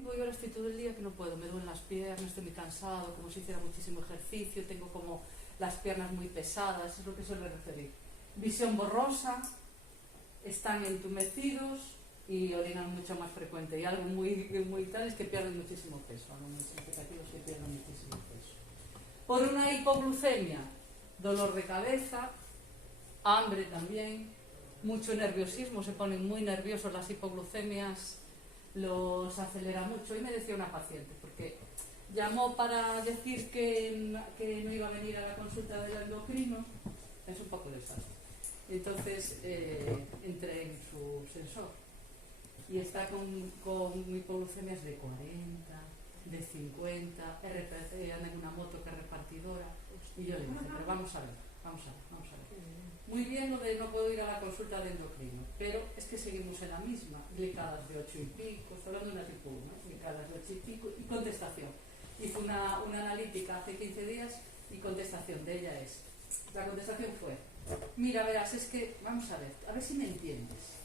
Digo, yo ahora estoy todo el día que no puedo, me duelen las piernas, estoy muy cansado, como si hiciera muchísimo ejercicio, tengo como las piernas muy pesadas, es lo que suele referir. Visión borrosa, están entumecidos y orinan mucho más frecuente. Y algo muy tal es que pierden muchísimo peso, algo muy significativo es que pierden muchísimo peso. Por una hipoglucemia, dolor de cabeza, hambre también, mucho nerviosismo, se ponen muy nerviosos, las hipoglucemias los acelera mucho. Y me decía una paciente, porque llamó para decir que no iba a venir a la consulta del endocrino, es un poco desastre. Entonces entré en su sensor y está con hipoglucemias de 40, de 50, anda en una moto que es repartidora. Y yo le dije, pero vamos a ver. Muy bien lo de no puedo ir a la consulta de endocrino, pero es que seguimos en la misma, glicadas de 8 y pico, estoy hablando de una tipo 1, glicadas de 8 y pico, y contestación. Hizo una analítica hace 15 días y contestación de ella es, la contestación fue, mira, verás, es que, vamos a ver si me entiendes.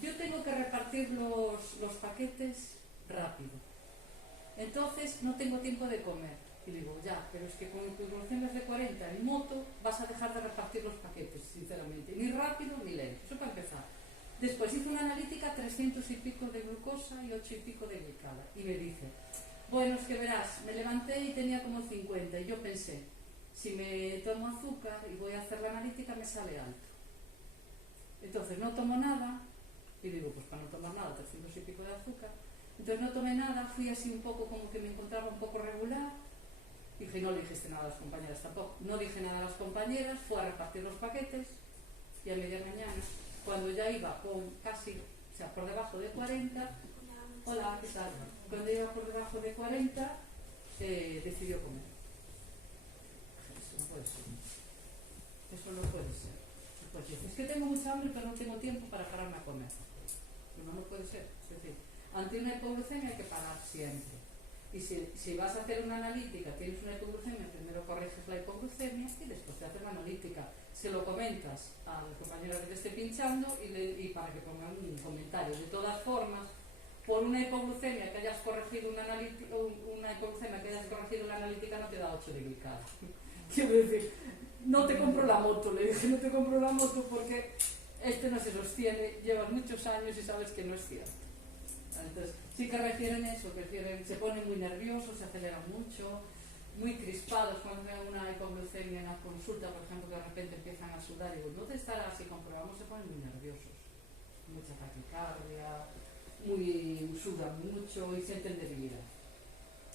Yo tengo que repartir los paquetes rápido, entonces no tengo tiempo de comer. Y digo, ya, pero es que con hipoglucemias de 40 en moto vas a dejar de repartir los paquetes, sinceramente. Ni rápido ni lento. Eso para empezar. Después hizo una analítica, 300 y pico de glucosa y 8 y pico de glicada. Y me dice, bueno, es que verás, me levanté y tenía como 50. Y yo pensé, si me tomo azúcar y voy a hacer la analítica, me sale alto. Entonces no tomo nada. Y digo, pues para no tomar nada, 300 y pico de azúcar. Entonces no tomé nada, fui así un poco como que me encontraba un poco regular. Dije, no le dijiste nada a las compañeras tampoco. No dije nada a las compañeras, fue a repartir los paquetes y a media mañana, cuando ya iba con casi, o sea, por debajo de 40, hola, ¿qué tal? Cuando iba por debajo de 40, decidió comer. Eso no puede ser. Eso no puede ser. Pues dices, es que tengo mucha hambre, pero no tengo tiempo para pararme a comer. No puede ser. Es decir, ante una hipoglucemia hay que parar siempre. Y si vas a hacer una analítica, tienes una hipoglucemia, primero corriges la hipoglucemia y después te haces la analítica. Se lo comentas al compañero que te esté pinchando y para que pongan un comentario. De todas formas, por una hipoglucemia que hayas corregido la analítica no te da 8 de glicada. Quiero decir, no te compro la moto, le dije, no te compro la moto porque este no se sostiene, llevas muchos años y sabes que no es cierto. Entonces, sí que refieren eso, se ponen muy nerviosos, se aceleran mucho, muy crispados cuando ven una hipoglucemia en la consulta, por ejemplo, que de repente empiezan a sudar y digo, no te estará así, comprobamos, se ponen muy nerviosos, mucha taquicardia, sudan mucho y sienten debilidad.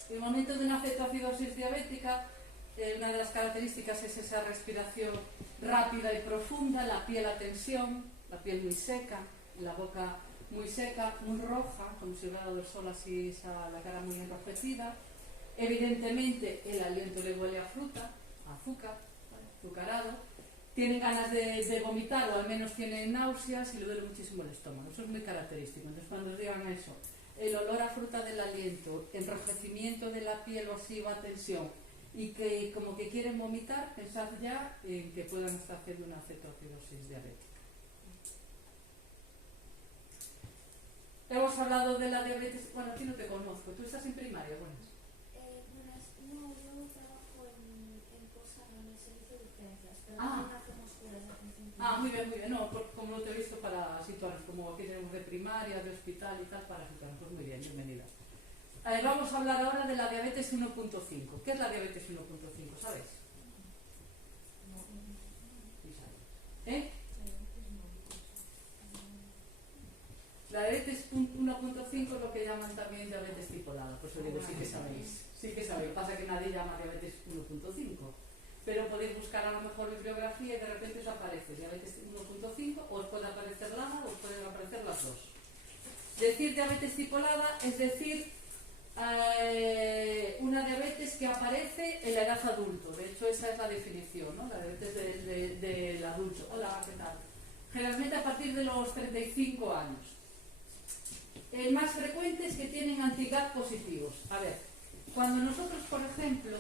En el momento de una cetoacidosis diabética, una de las características es esa respiración rápida y profunda, la piel a tensión, la piel muy seca, la boca muy seca, muy roja, como si hubiera dado el sol así, la cara muy enrojecida. Evidentemente el aliento le huele a fruta, a azúcar, azucarado. Tienen ganas de vomitar o al menos tienen náuseas y le duele muchísimo el estómago. Eso es muy característico. Entonces cuando os digan eso, el olor a fruta del aliento, enrojecimiento de la piel o así o a tensión y que como que quieren vomitar, pensad ya en que puedan estar haciendo una cetoacidosis diabética. Hemos hablado de la diabetes, bueno, aquí no te conozco, ¿tú estás en primaria? Bueno. No, yo trabajo en Posada, en el servicio de urgencias, pero también hacemos curas de atención. Muy bien, no, como lo te he visto para situarnos, como aquí tenemos de primaria, de hospital y tal, para situarnos, pues muy bien, bienvenida. Vamos a hablar ahora de la diabetes 1.5. ¿Qué es la diabetes 1.5? ¿Sabes? La diabetes 1.5 es lo que llaman también diabetes tipolada, por eso digo, sí que sabéis. Pasa que nadie llama diabetes 1.5, pero podéis buscar a lo mejor bibliografía y de repente os aparece diabetes 1.5, o os puede aparecer la o os pueden aparecer las dos. Decir diabetes tipolada es decir una diabetes que aparece en la edad adulto. De hecho, esa es la definición, ¿no? La diabetes del adulto. Hola, ¿qué tal? Generalmente a partir de los 35 años. El más frecuente es que tienen anti-GAT positivos. A ver, cuando nosotros, por ejemplo,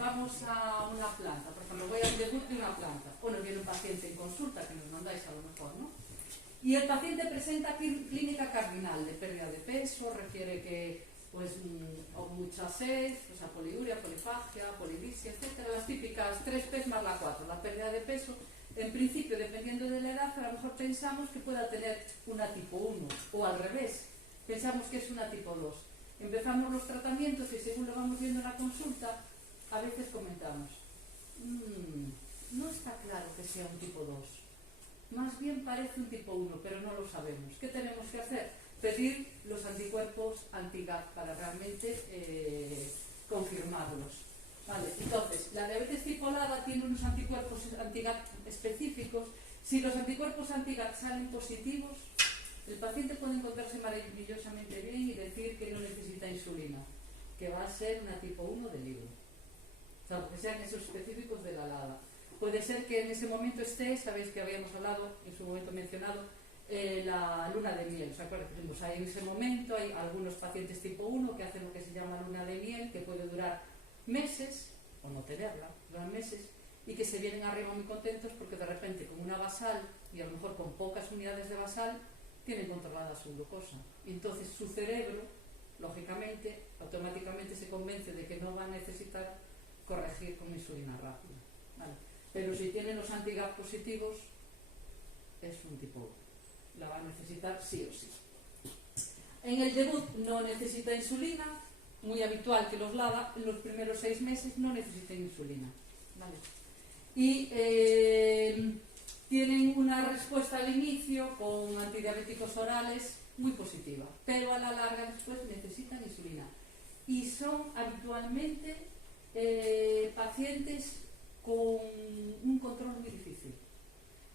vamos a una planta, por ejemplo, voy a un debut de una planta, bueno, viene un paciente en consulta que nos mandáis a lo mejor, ¿no? Y el paciente presenta clínica cardinal de pérdida de peso, refiere que o mucha sed, o sea, poliuria, polifagia, polidipsia, etc. Las típicas 3 P's más la 4, la pérdida de peso. En principio, dependiendo de la edad, a lo mejor pensamos que pueda tener una tipo 1, o al revés, pensamos que es una tipo 2. Empezamos los tratamientos y según lo vamos viendo en la consulta, a veces comentamos, no está claro que sea un tipo 2. Más bien parece un tipo 1, pero no lo sabemos. ¿Qué tenemos que hacer? Pedir los anticuerpos anti-GAP para realmente confirmarlos. Vale, entonces, la diabetes tripolada tiene unos anticuerpos anti-GAP específicos. Si los anticuerpos anti-GAP salen positivos, el paciente puede encontrarse maravillosamente bien y decir que no necesita insulina, que va a ser una tipo 1 de libro. O sea, porque sean esos específicos de la LADA. Puede ser que en ese momento esté, sabéis que habíamos hablado, en su momento mencionado, la luna de miel. ¿Os acuerdan? Pues ahí en ese momento hay algunos pacientes tipo 1 que hacen lo que se llama luna de miel, que puede durar meses, o no tenerla, duran meses, y que se vienen arriba muy contentos porque de repente con una basal, y a lo mejor con pocas unidades de basal, tienen controlada su glucosa. Y entonces su cerebro, lógicamente, automáticamente se convence de que no va a necesitar corregir con insulina rápida. ¿Vale? Pero si tienen los anti-GAP positivos, es un tipo 1. La va a necesitar sí o sí. En el debut no necesita insulina, muy habitual que los LADA en los primeros 6 meses no necesiten insulina. ¿Vale? Y tienen una respuesta al inicio con antidiabéticos orales muy positiva, pero a la larga después necesitan insulina. Y son habitualmente pacientes con un control muy difícil.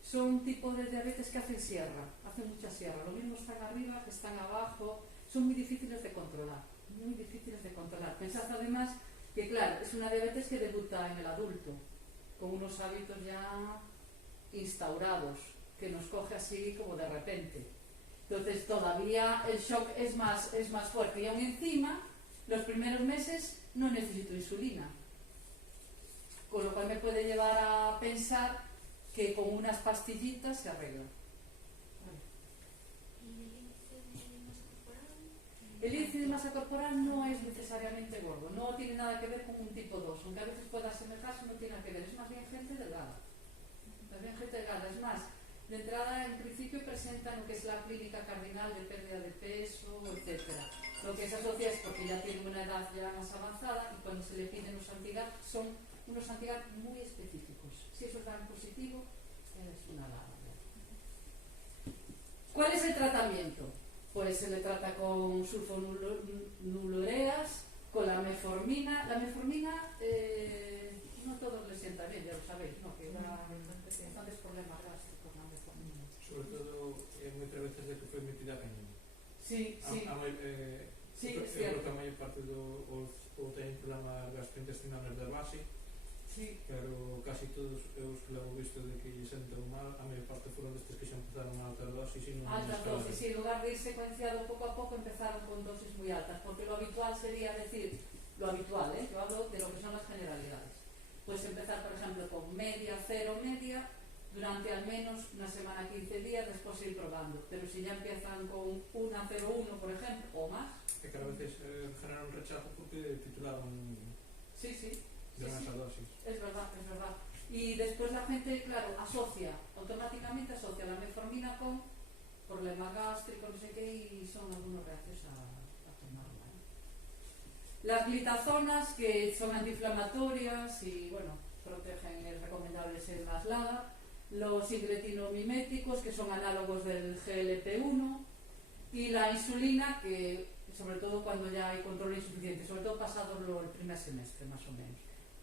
Son un tipo de diabetes que hacen sierra, hacen mucha sierra. Lo mismo están arriba que están abajo. Son muy difíciles de controlar, muy difíciles de controlar. Pensad además que, claro, es una diabetes que debuta en el adulto, con unos hábitos ya instaurados, que nos coge así como de repente. Entonces todavía el shock es más fuerte. Y aún encima, los primeros meses no necesito insulina. Con lo cual me puede llevar a pensar que con unas pastillitas se arregla. El índice de masa corporal no es necesariamente gordo, no tiene nada que ver con un tipo 2, aunque a veces pueda asemejarse, no tiene nada que ver, es más bien gente delgada. Más bien gente delgada, es más, de entrada en principio presentan lo que es la clínica cardinal de pérdida de peso, etc. Lo que se asocia es porque ya tienen una edad ya más avanzada y cuando se le piden los anti-GAP son unos anti-GAP muy específicos. Si esos dan positivo, es una LADA. ¿Cuál es el tratamiento? Pues se le trata con sulfonilureas, con la metformina. La metformina no todos les sienta bien, ya lo sabéis, ¿no? Que da bastantes problemas gástricos la metformina. Sobre todo, moitas veces de que foi metida a cañón. Sí, sí. Sí, es cierto. Eu creo que a maior parte ou teñen problemas gastrointestinales de base, sí. Pero casi todos os que levo visto de que sentan mal, a maior parte foron destes que xa empezaron a altas dosis e non altas dosis, sí, en lugar de ir secuenciado poco a poco empezaron con dosis muy altas, porque lo habitual sería decir, lo habitual, yo hablo de lo que son las generalidades. Pues empezar, por ejemplo, con media, 0, media, durante al menos una semana, 15 días, después ir probando. Pero si ya empiezan con una 0,1, por ejemplo, o más. Que cada vez generan un rechazo porque titularon sí, sí. de esa dosis. Es verdad, es verdad. Y después la gente, claro, automáticamente asocia la metformina con problemas gástricos, no sé qué, y son algunos reacios a tomarla. Las glitazonas, que son antiinflamatorias y, bueno, protegen, es recomendable ser las LADA. Los incretinomiméticos, que son análogos del GLP-1. Y la insulina, que sobre todo cuando ya hay control insuficiente, sobre todo pasado el primer semestre, más o menos.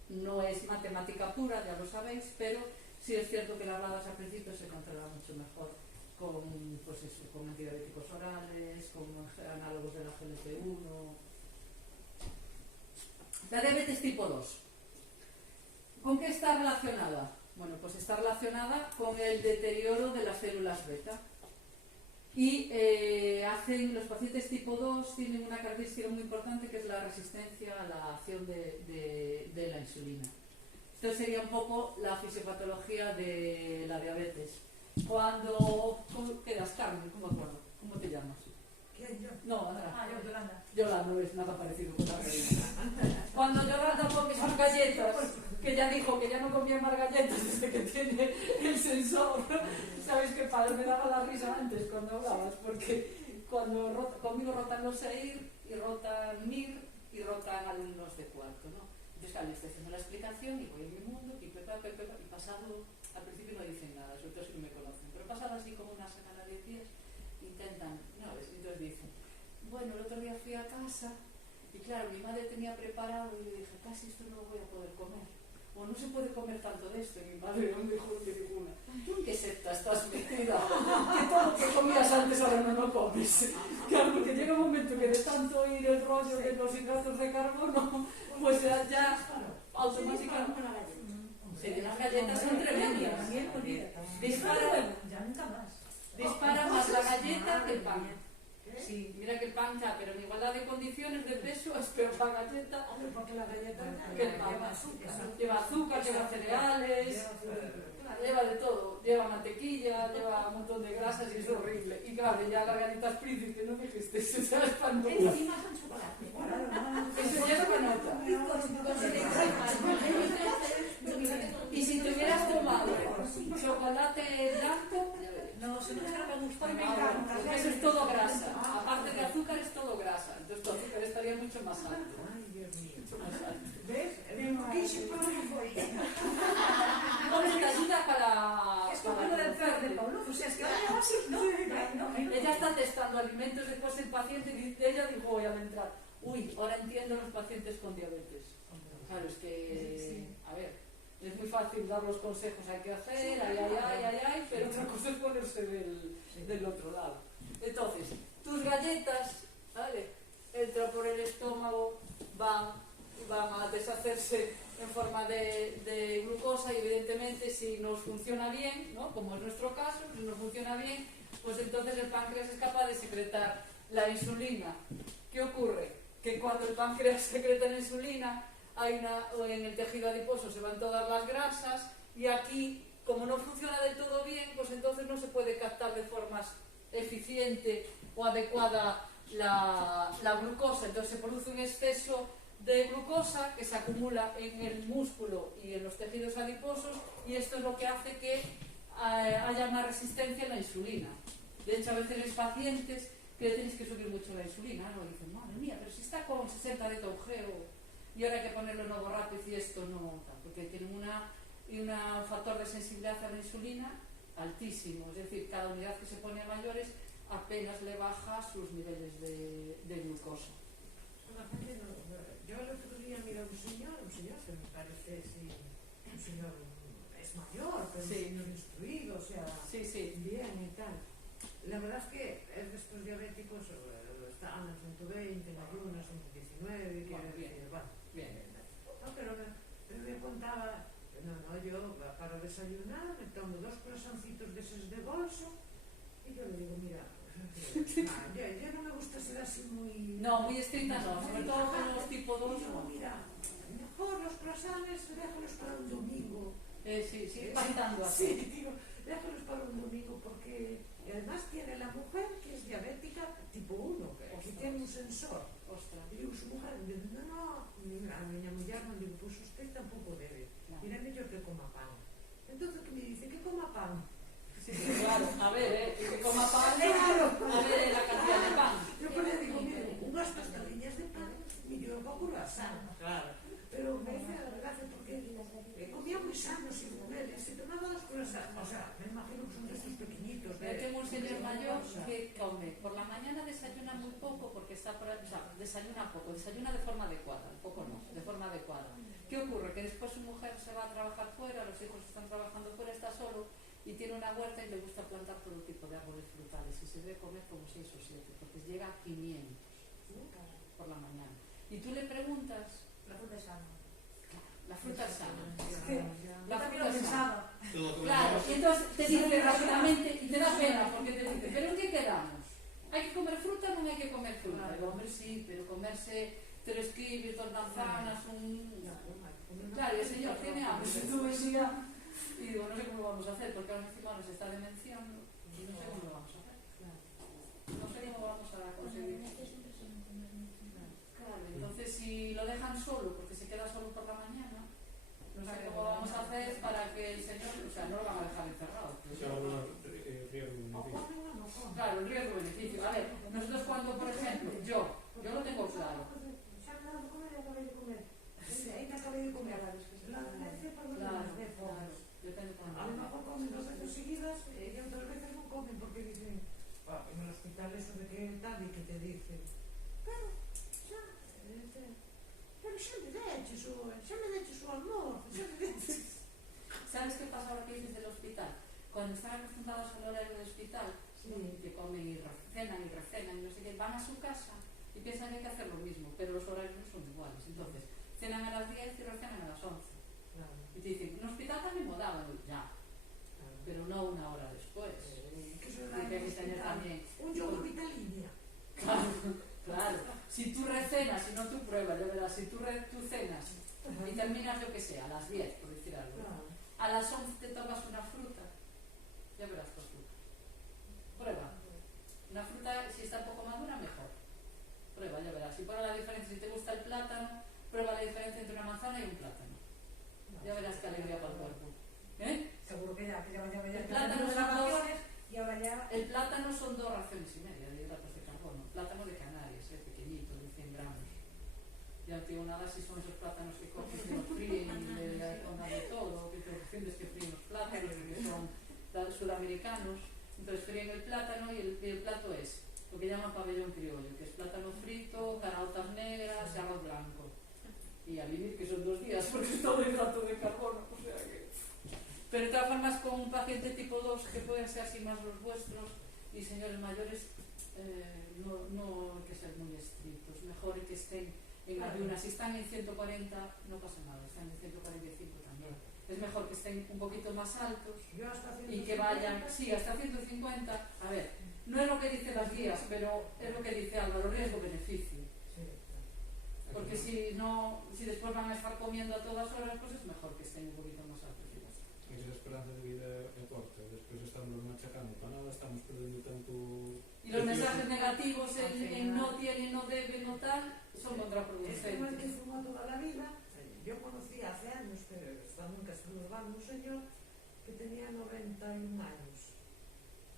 No es matemática pura, ya lo sabéis, pero sí es cierto que las LADAs al principio se controlan mucho mejor con, pues eso, con antidiabéticos orales, con análogos de la GLP-1. La diabetes tipo 2. ¿Con qué está relacionada? Bueno, pues está relacionada con el deterioro de las células beta. Y los pacientes tipo 2 tienen una característica muy importante que es la resistencia a la acción de la insulina. Esto sería un poco la fisiopatología de la diabetes. cuando quedas, Carmen, ¿cómo acuerdo? ¿Cómo te llamas? ¿Quién yo? No, Andrea. Ah, yo, Yolanda. Yolanda, no es nada parecido con la reina. Cuando Yolanda come sus galletas, que ya dijo que ya no comía más galletas desde que tiene el sensor, ¿sabes qué padre? Me daba la risa antes cuando hablabas, porque conmigo rotan los EIR y rotan MIR y rotan alumnos de cuarto, ¿no? Entonces, claro, yo estoy haciendo la explicación y voy en mi mundo y pasado, al principio no dicen nada, sobre todo si no me conocen, pero pasado así como una semana, 10 días, intentan, no, entonces dicen, bueno, el otro día fui a casa y claro, mi madre tenía preparado y yo dije, casi esto no lo voy a poder comer. O no se puede comer tanto de esto. Y mi madre me dijo una, ¿tú en qué secta estás metida? Que todo lo que comías antes ahora no lo comes. Claro, porque llega un momento que de tanto ir el rollo de los hidratos de carbono, pues ya automáticamente... Sí, las galletas son tremendas. Dispara más la galleta que el pan. Sí, mira que el pan ya, pero en igualdad de condiciones de peso es peor la galleta Porque la galleta que el pan. Lleva azúcar, lleva cereales, lleva de todo, lleva mantequilla, lleva un montón de grasas y es horrible. Y claro, ya las galletas príncipe, no me dijiste, eso ya es pan. Encima son chocolate. Eso ya es panota. Y si te hubieras tomado chocolate blanco, no, se me gusta. me encanta. Porque eso es todo grasa. Aparte de azúcar es todo grasa. Entonces tu azúcar estaría mucho más alto. Ay, Dios mío. Mucho más alto. ¿Ves? Poquísimo no foi. Hombre, te ayuda para... Es como lo del perro de Paulo. O sea, es que ahora así, ¿no? Ella está testando alimentos, después el paciente, ella dijo, voy a entrar. Uy, ahora entiendo los pacientes con diabetes. Claro, es que... A ver... Es muy fácil dar los consejos, hay que hacer, ay, pero otra cosa es ponerse del otro lado. Entonces, tus galletas, ¿vale? Entran por el estómago, van a deshacerse en forma de glucosa y evidentemente si nos funciona bien, ¿no? Como es nuestro caso, si nos funciona bien, pues entonces el páncreas es capaz de secretar la insulina. ¿Qué ocurre? Que cuando el páncreas secreta la insulina, en el tejido adiposo se van todas las grasas y aquí, como no funciona del todo bien, pues entonces no se puede captar de forma eficiente o adecuada la glucosa. Entonces se produce un exceso de glucosa que se acumula en el músculo y en los tejidos adiposos y esto es lo que hace que haya más resistencia a la insulina. De hecho, a veces hay pacientes que le tenéis que subir mucho la insulina, ¿no? Y dicen, madre mía, pero si está con 60 de TOG y ahora hay que ponerlo nuevo rápido y esto no, porque tienen un factor de sensibilidad a la insulina altísimo, es decir, cada unidad que se pone a mayores apenas le baja sus niveles de glucosa. Yo el otro día miré a un señor que me parece, sí, un señor es mayor, pero sí, un señor instruido, o sea, sí, bien y tal. La verdad es que es de estos diabéticos, están en 120, en ayunas, en 19, bueno, bien. Bien. No, pero me contaba, yo para desayunar me tomo 2 croissancitos de esos de bolso y yo le digo, mira, ya no me gusta ser así muy... No, muy estricta no, sobre todo con los tipo 2. Digo, mira, mejor los croissants déjalos para un domingo. Sí, pactando así. Sí, digo, déjalos para un domingo porque además tiene la mujer que es diabética tipo 1, que tiene un sensor. Ostras. E digo, su mujer, no, a miña muller non digo, pois usted tampouco debe, mira mellor que coma pan. Entonces que me dice, que coma pan? Sí, claro, a ver, que coma pan, claro. A ver la cantidad de pan. Yo pues le digo, mira, unhas tostadillas de pan, mellor para curasar. Claro. Pero me dice a gracia porque comía muy sano sin comer, se tomaba 2 croissants, o sea, me imagino que son de estos pequeñitos. Tengo un señor mayor que come, por la mañana desayuna muy poco porque desayuna poco, desayuna de forma adecuada, poco no, de forma adecuada. ¿Qué ocurre? Que después su mujer se va a trabajar fuera, los hijos están trabajando fuera, está solo y tiene una huerta y le gusta plantar todo tipo de árboles frutales y se debe comer como 6 o 7 porque llega a 500 por la mañana. Y tú le preguntas... La fruta es sana. La fruta es sana. La fruta es sana. Claro, y entonces te dice rápidamente y te da pena porque te dice, ¿pero en qué quedamos? ¿Hay que comer fruta o no hay que comer fruta? El hombre sí, pero comerse 3 kiwis, 2 manzanas, un... Claro, y el señor tiene hambre, tú decías, Y digo, no sé cómo lo vamos a hacer, porque ahora encima nos está demenciando y no sé cómo lo vamos a hacer. No sé cómo vamos a conseguir. Claro, entonces si lo dejan solo, porque se queda solo por la mañana, no sé cómo vamos a hacer para que el señor, o sea, no lo van a dejar encerrado. Se ahorra riesgo O beneficio. comen o no comen. Claro, el riesgo-beneficio. A ver, nosotros cuando, por ejemplo, yo lo tengo claro. Xa me dado de comer e acabei de comer. Ainda acabei de comer. La leche por los Claro, demás de claro, fomes. depende A lo también. mejor comen 2 veces seguidas y otras veces no comen porque dicen, en el hospital eso de que tal y que te dicen, pero xa, pero xa me deches o almozo, xa me deches. ¿Sabes qué pasa ahora que dices del hospital? Cuando están acostumbrados al horario del hospital, que comen y recenan y no sé qué, van a su casa y piensan que hay que hacer lo mismo, pero los horarios no son iguales. Entonces, cenan a las 10 y recenan a las 11. Claro, Y te dicen, en hospital también me daban, ya, claro. pero no una hora después. Que se Y da que hay en el que tener hospital. también. Un yogur vitalinia. Claro, claro. Si tú recenas y no tú pruebas, ya verás, si tú cenas y terminas, yo que sé, a las 10, por decir algo, Claro. a las 11 te tomas una fruta, ya verás tu azúcar. Prueba. Una fruta, si está un poco madura, mejor. Prueba, ya verás. Y prueba la diferencia. Si te gusta el plátano, prueba la diferencia entre una manzana y un plátano. Ya verás qué alegría para el cuerpo. ¿Eh? Seguro que ya El plátano de son dos, vacaciones y ahora ya. el plátano son 2 raciones y media de hidratos de carbono. Plátano de Canarias, pequeñito, de 100 gramos. Ya no te digo nada si son esos plátanos que coges y los fríen y le pongan de todo, que te defiendes que fríen los plátanos, que son sudamericanos. Entonces fríen el plátano y el plato es lo que llaman pabellón criollo, que es plátano frito, caraotas negras y arroz blanco. Y a vivir, que son 2 días, porque es todo hidrato de carbono, o sea que... Pero de todas formas, con un paciente tipo 2, que pueden ser así más los vuestros, y señores mayores, no hay que ser muy estrictos, mejor que estén en ayunas. Si están en 140, no pasa nada, están en 145 también. Es mejor que estén un poquito más altos Yo hasta y que vayan, sí, hasta 150. A ver, no es lo que dicen las guías, pero es lo que dice Álvaro, riesgo-beneficio. Sí, Porque si después van a estar comiendo a todas horas, pues es mejor que estén un poquito más altos. Y ya está. Esa esperanza de vida é corta. Despois estamos machacando para nada, estamos perdendo tempo. Y los mensajes negativos en no tiene, no debe, no tal, son Es como el contraproducentes. que fumó toda la vida. Yo conocí hace años, pero estando en Castelurbán, un señor que tenía 91 años.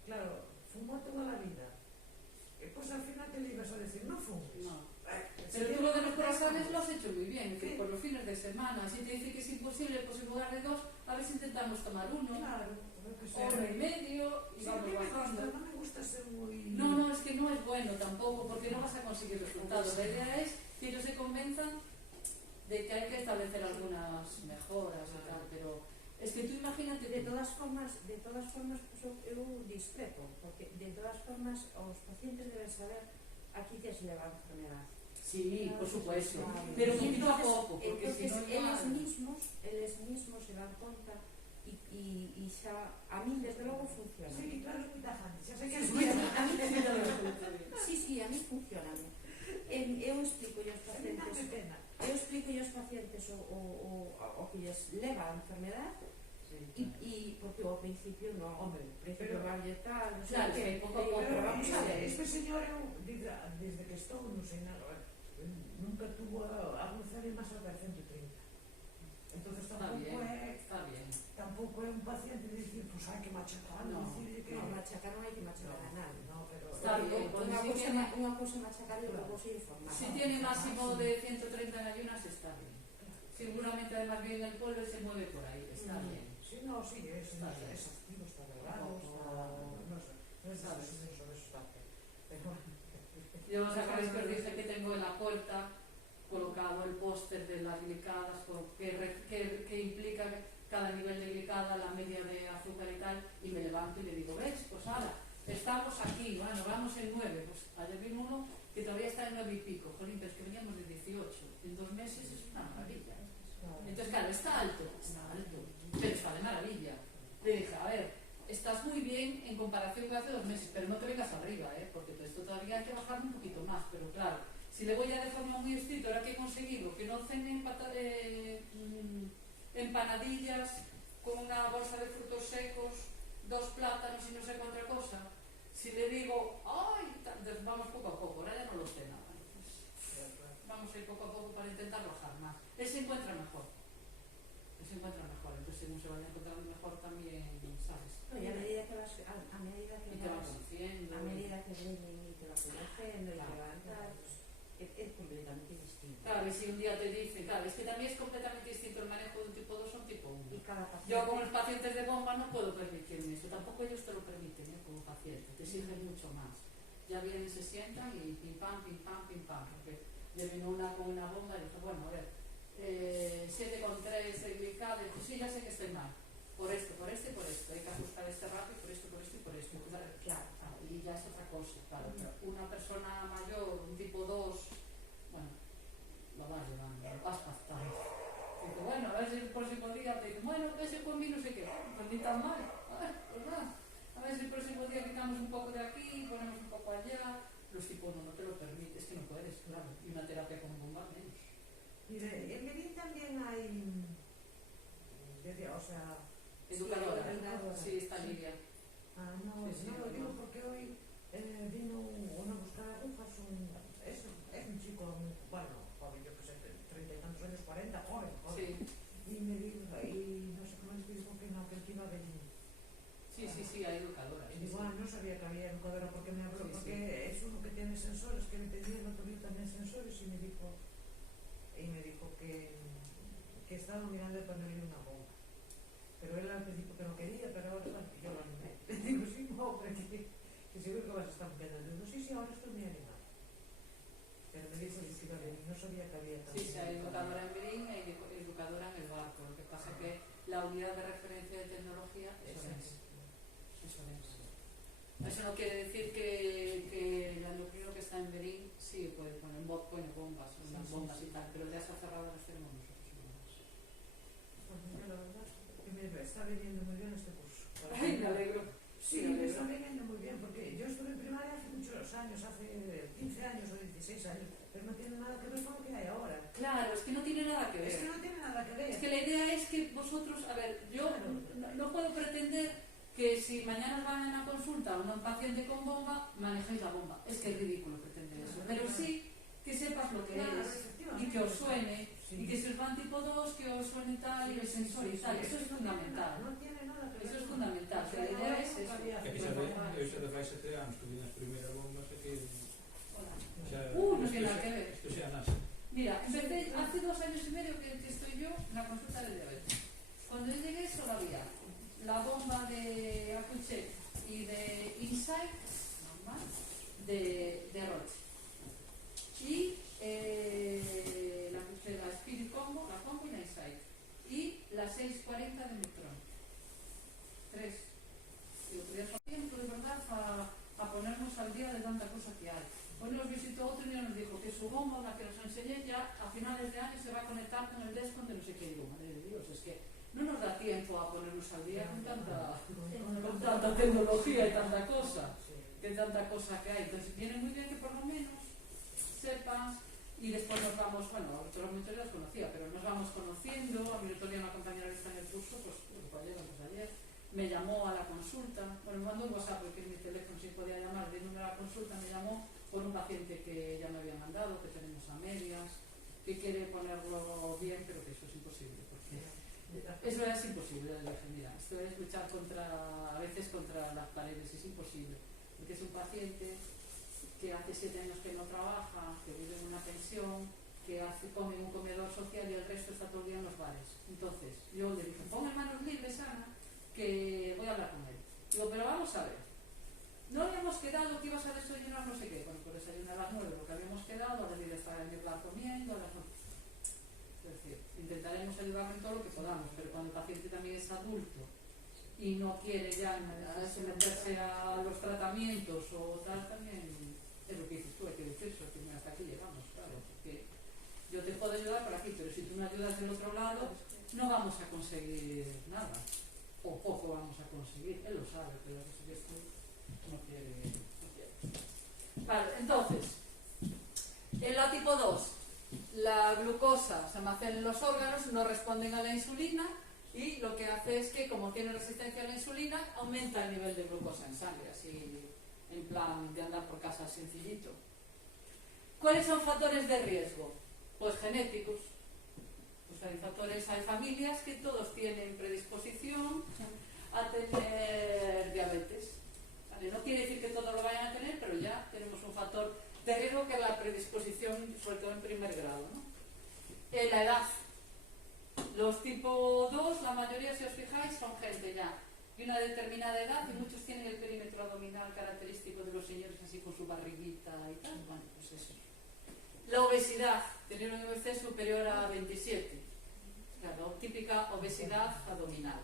Claro, fumó toda la vida. Pues al final te le ibas a decir, no fumes. No. Pero tú lo de los corazones lo has hecho muy bien, que por los fines de semana. Si te dice que es imposible, pues en lugar de 2, a ver si intentamos tomar 1, Claro, que hora y medio, y sí, a vamos mí bajando. no me gusta ser muy... No, es que no es bueno tampoco, porque no vas a conseguir resultados. La idea es que ellos se convenzan de que hay que establecer algunas mejoras y tal, pero es que tú imagínate De todas formas, pues, eu discrepo, porque de todas formas os pacientes deben saber aquí que se leva a enfermedad. Sí, por supuesto, Claro. pero Y poquito a poco, porque entonces si no eles mismos se dan conta e xa, a min desde logo funciona. Sí, claro, es muy tajante. Ya sé que es Sí, muy a tajante. mí sí, a mí funciona. Eu explico aos A mí dame pacientes pena. aos pacientes o que lles leva a enfermedad e porque ao principio non, Hombre, ao principio pero- vale tal, non sei Claro, que, sí, poco a poco, pero vamos a ver. Este señor, desde que estou no Senado, nunca tuvo alcanzar más alta de 130. Entonces está bien. tampoco é un paciente de decir, pues hay que machacar, No, decir que... No, machacar non hai que machacar a nadie. No, pero... Está bien, pues Unha si cousa tiene- unha cousa é machacar e outra cousa é informar. Si tiene máximo de 130 en ayunas, está bien. Seguramente además vive en el pueblo y se mueve por ahí, está bien. Sí, no, sí, es Está bien. activo, está delgado, no sé, no es ¿Sabes? eso está bien. Pero Yo os sabéis que os dije que tengo en la puerta colocado el póster de las glicadas, que implica cada nivel de glicada, la media de azúcar y tal, y me levanto y le digo, ¿ves? Pues ahora, estamos aquí, bueno, vamos en 9, pues ayer vino uno que todavía está en 9 y pico, jolín, pero es que veníamos de 18, en 2 meses es una maravilla. Entonces, claro, está alto, pero está de maravilla. Le dije, a ver, estás muy bien en comparación con hace 2 meses, pero no te vengas arriba, porque esto todavía hay que bajar un poquito más, pero claro, si le voy a de forma muy estricta, ahora que he conseguido que no cenen empanadillas con una bolsa de frutos secos, 2 plátanos y no sé cuánta cosa, si le digo, ay, entonces vamos poco a poco, ahora ya no lo sé nada. Vamos a ir poco a poco para intentar bajar más. Él se encuentra mejor. Entonces si no se vaya encontrando mejor también, ¿sabes? No, y a medida que vas, a medida que Y te va vas, conociendo. a medida que vienen y te va conociendo y Claro. te va a tal, pues, es completamente distinto. Claro, y si un día te dicen, claro, es que también es completamente distinto el manejo de un tipo 2 a un tipo 1. Y cada paciente, Yo con los pacientes de bomba no puedo permitirme eso, tampoco ellos te lo permiten, como paciente, te exigen mucho más. Ya vienen, se sientan y pim pam, porque le vino una con una bomba y dije, bueno, a ver, 7,3 de glicado, pues sí, ya sé que estoy mal, por esto, hay que ajustar este ratio, por esto. Claro, y ya es otra cosa, claro, pero una persona mayor, un tipo 2, bueno, lo vas llevando, lo vas pactando. Digo, bueno, a ver si el próximo día te dicen, bueno, ese con mí no sé qué, pues ni tan mal, pues va. A ver si el próximo día quitamos un poco de aquí, ponemos un poco allá. Los tipos no te lo permites, es que no puedes, claro, y una terapia con bomba menos. Mire, en Berín también hay, o sea, Educadora, educadora. sí, está Lidia. no, Sí, no lo no. digo porque hoy vino uno a buscar agujas, es un chico, bueno, joven, yo que sé, 30 y tantos años, 40, joven, Sí, y me dijo, y no sé cómo es que dijo que no, que él iba a venir. sí, hay educadoras. Y digo, no sabía que había educadora porque me habló, Sí, porque es uno que tiene sensores, que le pedí el otro día también sensores y me dijo que estaba mirando de ponerle una bomba. Pero él al principio que no quería, pero ahora bueno, yo lo animé. Le digo, sí, no, hombre, que seguro que vas a estar viendo. Le digo, sí, ahora estoy muy animado. Pero me dijo que iba a venir, no sabía que había tanto. Sí, hay educadora en Berín y educadora en el barco. Lo que pasa es que la unidad de referencia de tecnología, eso es. Eso no quiere decir que el endocrino que está en Berín sí puede poner bombas, unas bombas y tal, pero de esas cerradas las tenemos nosotros. Pues yo la verdad que me está viniendo muy bien este curso. Ay, me alegro. Sí, me está viniendo muy bien, porque yo estuve en primaria hace muchos años, hace 15 años o 16 años, pero no tiene nada que ver con lo que hay ahora. Claro, es que no tiene nada que ver. Es que no tiene nada que ver. Es que la idea es que vosotros, a ver, yo no puedo pretender que si mañana van a una consulta a un paciente con bomba, manejéis la bomba. Es que es ridículo pretender eso. Pero sí que sepas lo que es y que os suene. Y que si os van tipo 2, que os suene tal y el sensor y tal. Eso es fundamental. No tiene nada que ver. Eso es fundamental. Que la idea es eso. É que xa de fai 7 anos que vi as primeiras bombas e que Hola. xa... No tiene nada que ver. Isto xa nace. Mira, empecé hace 2 años y medio que estoy yo en la consulta de diabetes. Cuando yo llegué solo había la bomba de Acuche y de Insight, normal, de Roche. Y la Spirit Combo, la Combo y la Insight. Y la 640 de Metron. 3. Y lo podías hacer tiempo, de verdad, a ponernos al día de tanta cosa que hay. Hoy nos visitó otro y nos dijo que su bomba, la que nos enseñé ya a finales de año, se va a conectar con el Descon de no sé qué. Digo, madre de Dios, es que no nos da tiempo a ponernos al día con tanta tecnología y tanta cosa que hay. Entonces viene muy bien que por lo menos sepas y después nos vamos, bueno, muchos ya los conocía, pero nos vamos conociendo. A mí todavía una compañera que está en el curso, pues ayer, me llamó a la consulta, bueno, me mandó un WhatsApp porque en mi teléfono sí podía llamar, de número a la consulta, me llamó por un paciente que ya me había mandado, que tenemos a medias, que quiere ponerlo bien, pero que eso es imposible, porque eso es imposible. Le dije, mira, esto es luchar a veces contra las paredes, es imposible, porque es un paciente que hace 7 años que no trabaja, que vive en una pensión, que come en un comedor social y el resto está todo el día en los bares. Entonces, yo le dije, pon en manos libres, Ana, que voy a hablar con él. Digo, pero vamos a ver, no habíamos quedado que ibas a desayunar no sé qué, bueno, por desayunar a las 9, lo que habíamos quedado, a venir a estar en el bar comiendo, a las 9. Es decir, intentaremos ayudarle en todo lo que podamos, pero cuando el paciente también es adulto y no quiere ya someterse a los tratamientos o tal, también es lo que dices tú, hay que decirlo, que hasta aquí llegamos, claro, porque yo te puedo ayudar por aquí, pero si tú me ayudas del otro lado, no vamos a conseguir nada, o poco vamos a conseguir, él lo sabe, pero eso que esto no quiere. Vale, entonces, en la tipo 2, la glucosa se almacena en los órganos, no responden a la insulina y lo que hace es que, como tiene resistencia a la insulina, aumenta el nivel de glucosa en sangre, así en plan de andar por casa sencillito. ¿Cuáles son factores de riesgo? Pues genéticos. Pues hay familias que todos tienen predisposición a tener diabetes. ¿Vale? No quiere decir que todos lo vayan a tener, pero ya tenemos un factor de riesgo que es la predisposición, sobre todo en primer grado, ¿no? La edad. Los tipo 2, la mayoría, si os fijáis, son gente ya de una determinada edad y muchos tienen el perímetro abdominal característico de los señores, así con su barriguita y tal. Bueno, pues eso. La obesidad, tener un IMC superior a 27. Claro, típica obesidad abdominal.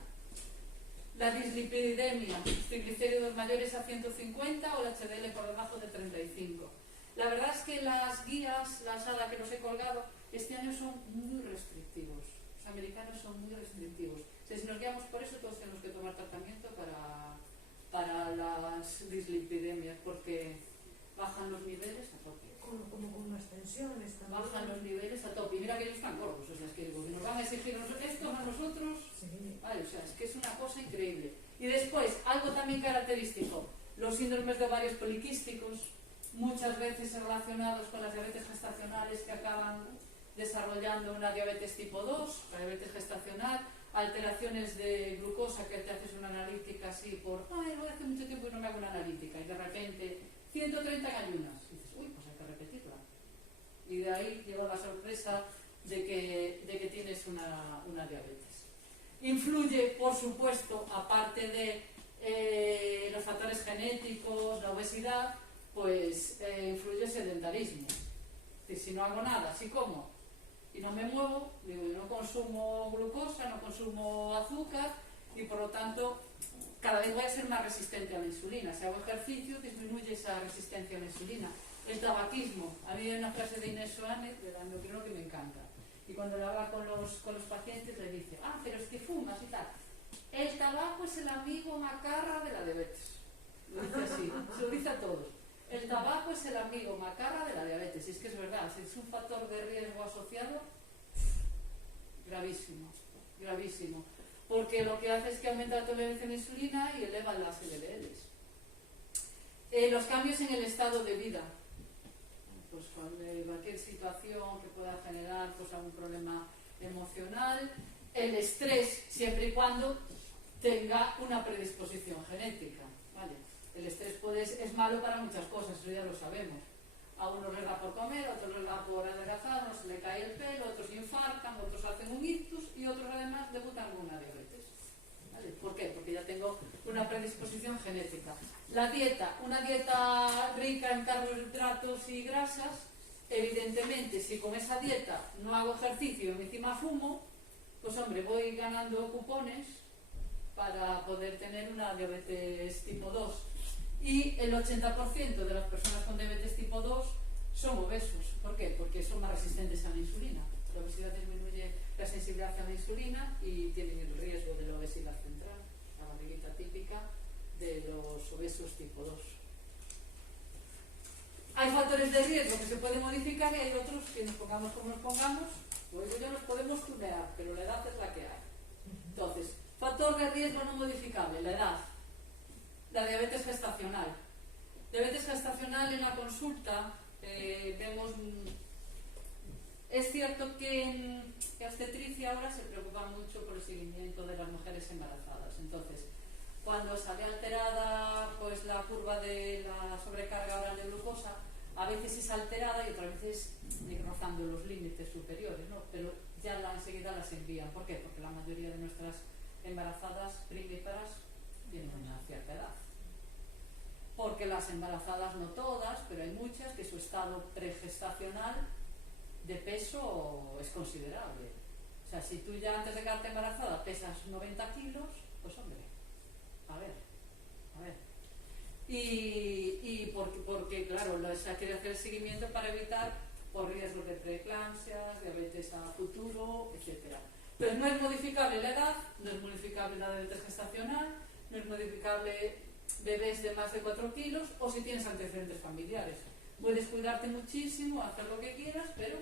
La dislipidemia, triglicéridos mayores a 150 o el HDL por debajo de 35. La verdad es que las guías, las ADA que los he colgado, este año son muy restrictivos. Los americanos son muy restrictivos. O sea, si nos guiamos por eso, todos tenemos que tomar tratamiento para las dislipidemias, porque bajan los niveles a tope. Como con las tensiones también. Bajan los niveles a tope. Y mira que ellos están gordos, o sea, es que digo, nos van a exigir esto a nosotros. Sí. Vale, o sea, es que es una cosa increíble. Y después, algo también característico, los síndromes de ovarios poliquísticos, muchas veces relacionados con las diabetes gestacionales que acaban desarrollando una diabetes tipo 2, la diabetes gestacional, alteraciones de glucosa que te haces una analítica así por, ay, lo hace mucho tiempo y no me hago una analítica, y de repente 130 en ayunas, y dices, uy, pues hay que repetirla. Y de ahí lleva la sorpresa de que tienes una diabetes. Influye, por supuesto, aparte de los factores genéticos, la obesidad, pues influye el sedentarismo. Es decir, si no hago nada, si como y no me muevo, digo, yo no consumo glucosa, no consumo azúcar y por lo tanto cada vez voy a ser más resistente a la insulina. Si hago ejercicio, disminuye esa resistencia a la insulina. El tabaquismo. A mí hay una frase de Inés Soane, de la endocrino, que me encanta. Y cuando la habla con los pacientes le dice, pero es que fumas y tal. El tabaco es el amigo macarra de la diabetes. Lo dice así, se lo dice a todos. El tabaco es el amigo macarra de la diabetes. Y es que es verdad, es un factor de riesgo asociado gravísimo, gravísimo. Porque lo que hace es que aumenta la tolerancia a la insulina y eleva las LDLs. Los cambios en el estado de vida. Pues cualquier situación que pueda generar pues, algún problema emocional. El estrés, siempre y cuando tenga una predisposición genética. ¿Vale? El estrés es malo para muchas cosas, eso ya lo sabemos. A unos les da por comer, a otros les da por adelgazar, a unos se le cae el pelo, otros infartan, otros hacen un ictus y otros además debutan con una diabetes. ¿Vale? ¿Por qué? Porque ya tengo una predisposición genética. La dieta, una dieta rica en carbohidratos y grasas, evidentemente si con esa dieta no hago ejercicio y encima fumo, pues hombre, voy ganando cupones para poder tener una diabetes tipo 2. Y el 80% de las personas con diabetes tipo 2 son obesos. ¿Por qué? Porque son más resistentes a la insulina. La obesidad disminuye la sensibilidad a la insulina y tienen el riesgo de la obesidad central, la barriguita típica de los obesos tipo 2. Hay factores de riesgo que se pueden modificar y hay otros que nos pongamos como nos pongamos, luego ya nos podemos tunear, pero la edad es la que hay. Entonces, factor de riesgo no modificable, la edad. La diabetes gestacional. Diabetes gestacional en la consulta vemos... Es cierto que en obstetricia ahora se preocupa mucho por el seguimiento de las mujeres embarazadas. Entonces, cuando sale alterada pues, la curva de la sobrecarga oral de glucosa, a veces es alterada y otras veces rozando los límites superiores, ¿no? Pero ya enseguida las envían. ¿Por qué? Porque la mayoría de nuestras embarazadas primíparas tienen una cierta edad. Porque las embarazadas, no todas, pero hay muchas que su estado pregestacional de peso es considerable. O sea, si tú ya antes de quedarte embarazada pesas 90 kilos, pues hombre, a ver. Y porque claro, se quiere hacer el seguimiento para evitar por riesgos de preeclampsias, diabetes a futuro, etc. Pero no es modificable la edad, no es modificable la diabetes gestacional, no es modificable bebés de más de 4 kilos o si tienes antecedentes familiares. Puedes cuidarte muchísimo, hacer lo que quieras, pero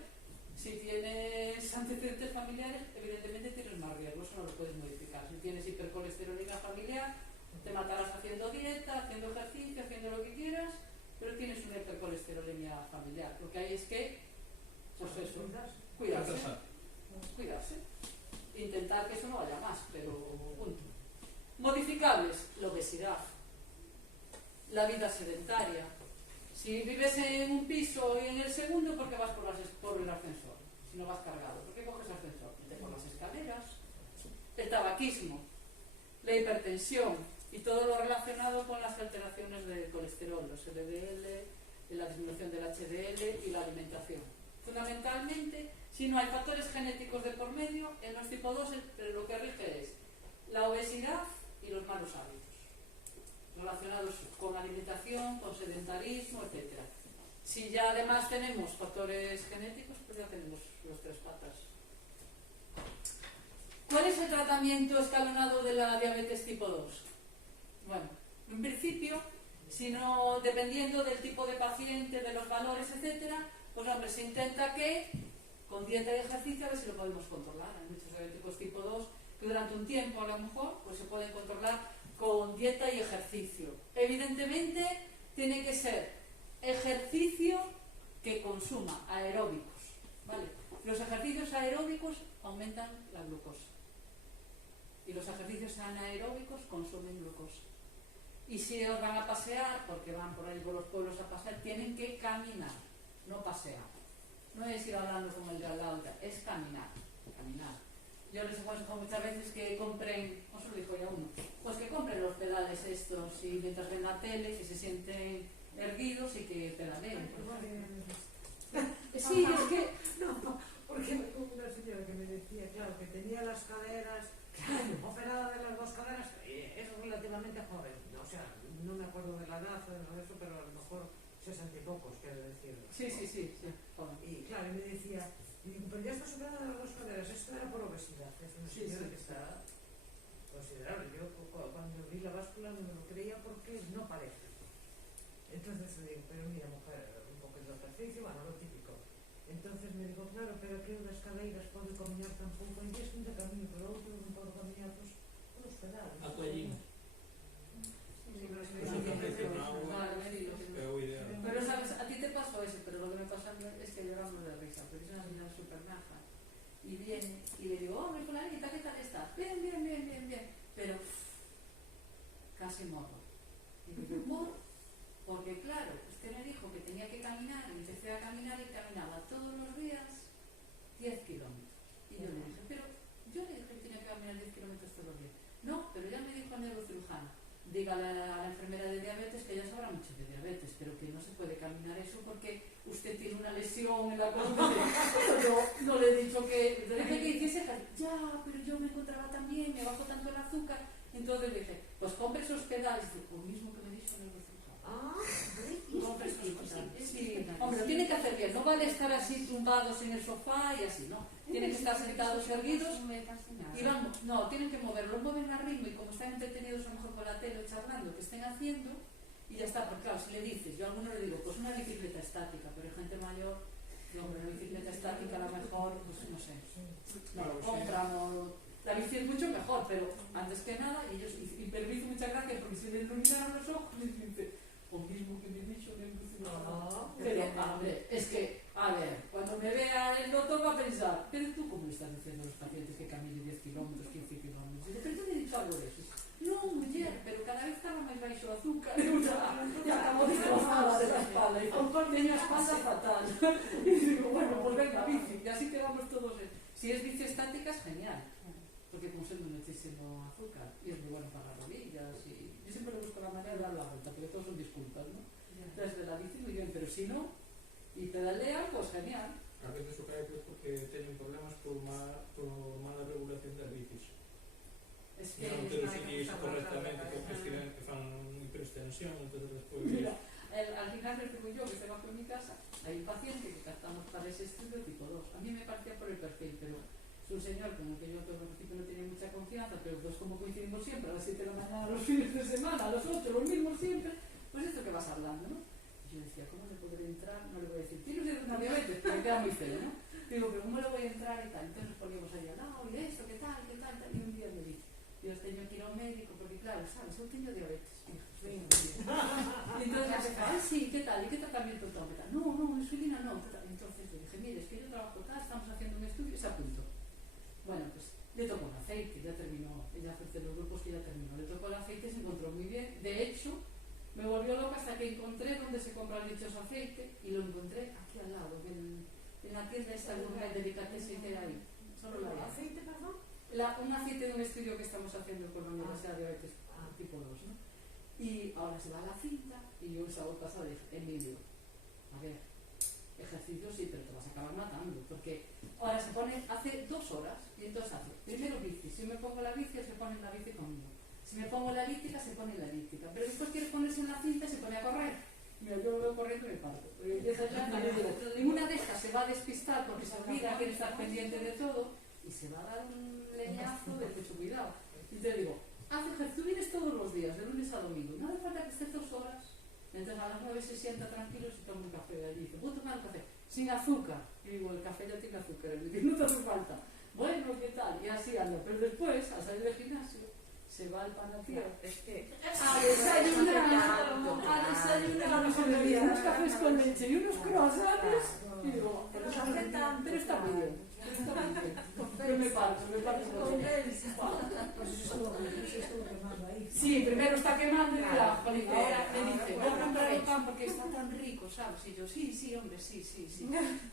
Si tienes antecedentes familiares, evidentemente tienes más riesgo, eso no lo puedes modificar. Si tienes hipercolesterolemia familiar, te matarás haciendo dieta, haciendo ejercicio, haciendo lo que quieras, pero tienes una hipercolesterolemia familiar. Lo que hay es que, pues eso, cuidarse. Cuidarse. Intentar que eso no vaya más, pero punto. Modificables, la obesidad, la vida sedentaria. Si vives en un piso y en el segundo, ¿por qué vas por el ascensor? Si no vas cargado, ¿por qué coges ascensor? Vete por las escaleras. El tabaquismo, la hipertensión y todo lo relacionado con las alteraciones del colesterol, los LDL, la disminución del HDL y la alimentación. Fundamentalmente, si no hay factores genéticos de por medio, en los tipo 2 lo que rige es la obesidad y los malos hábitos relacionados con alimentación, con sedentarismo, etc. Si ya además tenemos factores genéticos, pues ya tenemos los 3 patas. ¿Cuál es el tratamiento escalonado de la diabetes tipo 2? Bueno, en principio, dependiendo del tipo de paciente, de los valores, etc., pues hombre, se intenta que con dieta y ejercicio a ver si lo podemos controlar. Hay muchos diabéticos tipo 2 que durante un tiempo a lo mejor pues se pueden controlar con dieta y ejercicio. Evidentemente tiene que ser ejercicio que consuma aeróbicos, ¿vale? Los ejercicios aeróbicos aumentan la glucosa y los ejercicios anaeróbicos consumen glucosa. Y si os van a pasear, porque van por ahí por los pueblos a pasear, tienen que caminar, no pasear. No es ir hablando con el de al lado, es caminar, caminar. Yo les aconsejo muchas veces que compren, os lo dijo ya uno, pues que compren los pedales estos y mientras ven la tele, que se sienten erguidos y que pedaleen. Sí, es que... No, porque una señora que me decía, claro, que tenía las caderas operada de las 2 caderas, es relativamente joven, o sea, no me acuerdo de la edad o de eso, pero a lo mejor 60 y pocos, quiero decir. Sí, joven. Y claro, me decía, pero ya estás operada de las 2 caderas, esto era por obesidad, es una señora que está considerable. Yo cuando vi la báscula no me lo creía porque no parece. Entonces le digo, pero mira mujer, un poco de ejercicio, bueno, lo típico. Entonces me dijo, claro, pero que das cadeiras pode camiñar tan pouco, e dies que un de camiño, pero outro non pode camiñar, pois, unos pedales. A toallín. Pero sabes, a ti te pasó eso, pero lo que me pasó a mí es que lloramos de risa, porque es una señora súper maja. Y viene, y le digo, oh, mi fulanita, ¿qué tal estás? Bien, pero casi morro. Y digo, porque claro, usted me dijo que tenía que caminar, y empecé a caminar y caminaba todos los días 10 kilómetros. Y yo le dije, pero yo le dije que tenía que caminar 10 kilómetros todos los días. No, pero ya me dijo el neurocirujano, dígale a la enfermera de diabetes que ella sabrá mucho de diabetes, pero que no se puede caminar eso porque usted tiene una lesión en la columna. Pero yo no le he dicho que, le dije que hiciese, ya, pero yo me encontraba tan bien, me bajó tanto el azúcar. Entonces le dije, pues compre esos pedales, lo mismo que me dijo el neurocirujano. Compre esos pedales. Sí, hombre, lo tiene que hacer bien, no vale estar así tumbados en el sofá y así, ¿no? Tienen que estar sentados erguidos y vamos, no, tienen que moverlo, mueven a ritmo y como están entretenidos a lo mejor con la tele charlando, que estén haciendo y ya está, porque claro, si le dices, yo a alguno le digo, pues una bicicleta estática, pero hay gente mayor, no, una bicicleta estática a lo mejor, pues no sé, no, compramos, la bici es mucho mejor, pero antes que nada, y ellos, y me hizo mucha gracia porque se le iluminaron los ojos y dice, lo mismo que me he dicho en el pero, a ver, es que, a ver, cuando me vea el doctor va a pensar, pero tú cómo le estás diciendo a los pacientes que caminen 10 kilómetros, 15 kilómetros, y pero yo le he dicho algo de eso. No, mujer, pero cada vez estaba máis baixo o azúcar, e acabou destrozada de la espalda, e teño a espalda fatal. Y digo, bueno, pues venga, bici, y así quedamos todos. Si es bici estática es genial, porque consume muchísimo azúcar, y es muy bueno para las rodillas, y yo siempre le busco la manera de dar la vuelta, porque todos son disculpas, ¿no? Entonces de la bici muy bien, pero si no, y pedalean, pues genial. A veces o cae porque teñen problemas por mala regulación das bicis. Es que non te lo seguís correctamente, que fan hiperextensión, entonces despois... Mira, al final me fui yo, que se bajó en mi casa, hay un paciente que captamos para ese estudio tipo 2. A mí me parecía por el perfil, pero es un señor con el que yo al principio no tenía mucha confianza, pero pues como coincidimos siempre a las 7 de la mañana, los fines de semana, a los 8, los mismos siempre, pues esto que vas hablando, ¿no? Y yo decía, ¿cómo le podré entrar? No le voy a decir, ¿tienes una diabetes? Porque queda muy feo, ¿no? Digo, pero ¿cómo le voy a entrar y tal? Entonces nos poníamos ahí al lado, y esto, ¿qué tal? Y un día me dice, yo tengo que ir ao médico, porque claro, sabes, eu teño diabetes. Y entonces la jefa, sí, ¿qué tal? ¿Y qué tratamiento tomo? No, insulina no. Entonces le dije, mire, es que yo trabajo acá, estamos haciendo un estudio y se apuntó. Bueno, pues le tocó el aceite, ya terminó, ella hace los grupos que ya terminó, le tocó el aceite, se encontró muy bien. De hecho, me volvió loca hasta que encontré donde se compra el dichoso aceite y lo encontré aquí al lado, en la tienda esta gourmet delicatessen que hay ahí. Solo la hay. ¿Aceite, perdón? Un aceite de un estudio que estamos haciendo con la Universidad de Diabetes tipo 2, ¿no? Y ahora se va a la cinta y yo el sábado pasado dije, Emilio, a ver, ejercicio sí, pero te vas a acabar matando, porque ahora se pone, hace 2 horas, y entonces hace, primero bici, si me pongo la bici, se pone en la bici conmigo, si me pongo la elíptica, se pone en la elíptica, pero después quiere ponerse en la cinta, se pone a correr. Mira, yo lo veo corriendo y me parto. Ninguna de estas se va a despistar porque se olvida, quiere estar pendiente de todo y se va a dar un leñazo de mucho cuidado. Y te digo, haz ejercicio, tú vienes todos los días, de lunes a domingo, no hace falta que estés 2 horas. Entonces a las 9 se sienta tranquilo y se toma un café de allí. Dice, voy a tomar un café sin azúcar. Y digo, el café ya tiene azúcar. Y dice, no te hace falta. Bueno, ¿qué tal? Y así anda. Pero después, al salir del gimnasio, se va al panatío. Es que A desayunar, unos cafés con leche y unos croissants. Y digo, pero está muy bien. Yo me parto con él. Sí, primero está quemando y la ahora me dice, voy a comprar el pan porque está tan rico, ¿sabes? Y yo, sí, hombre, sí.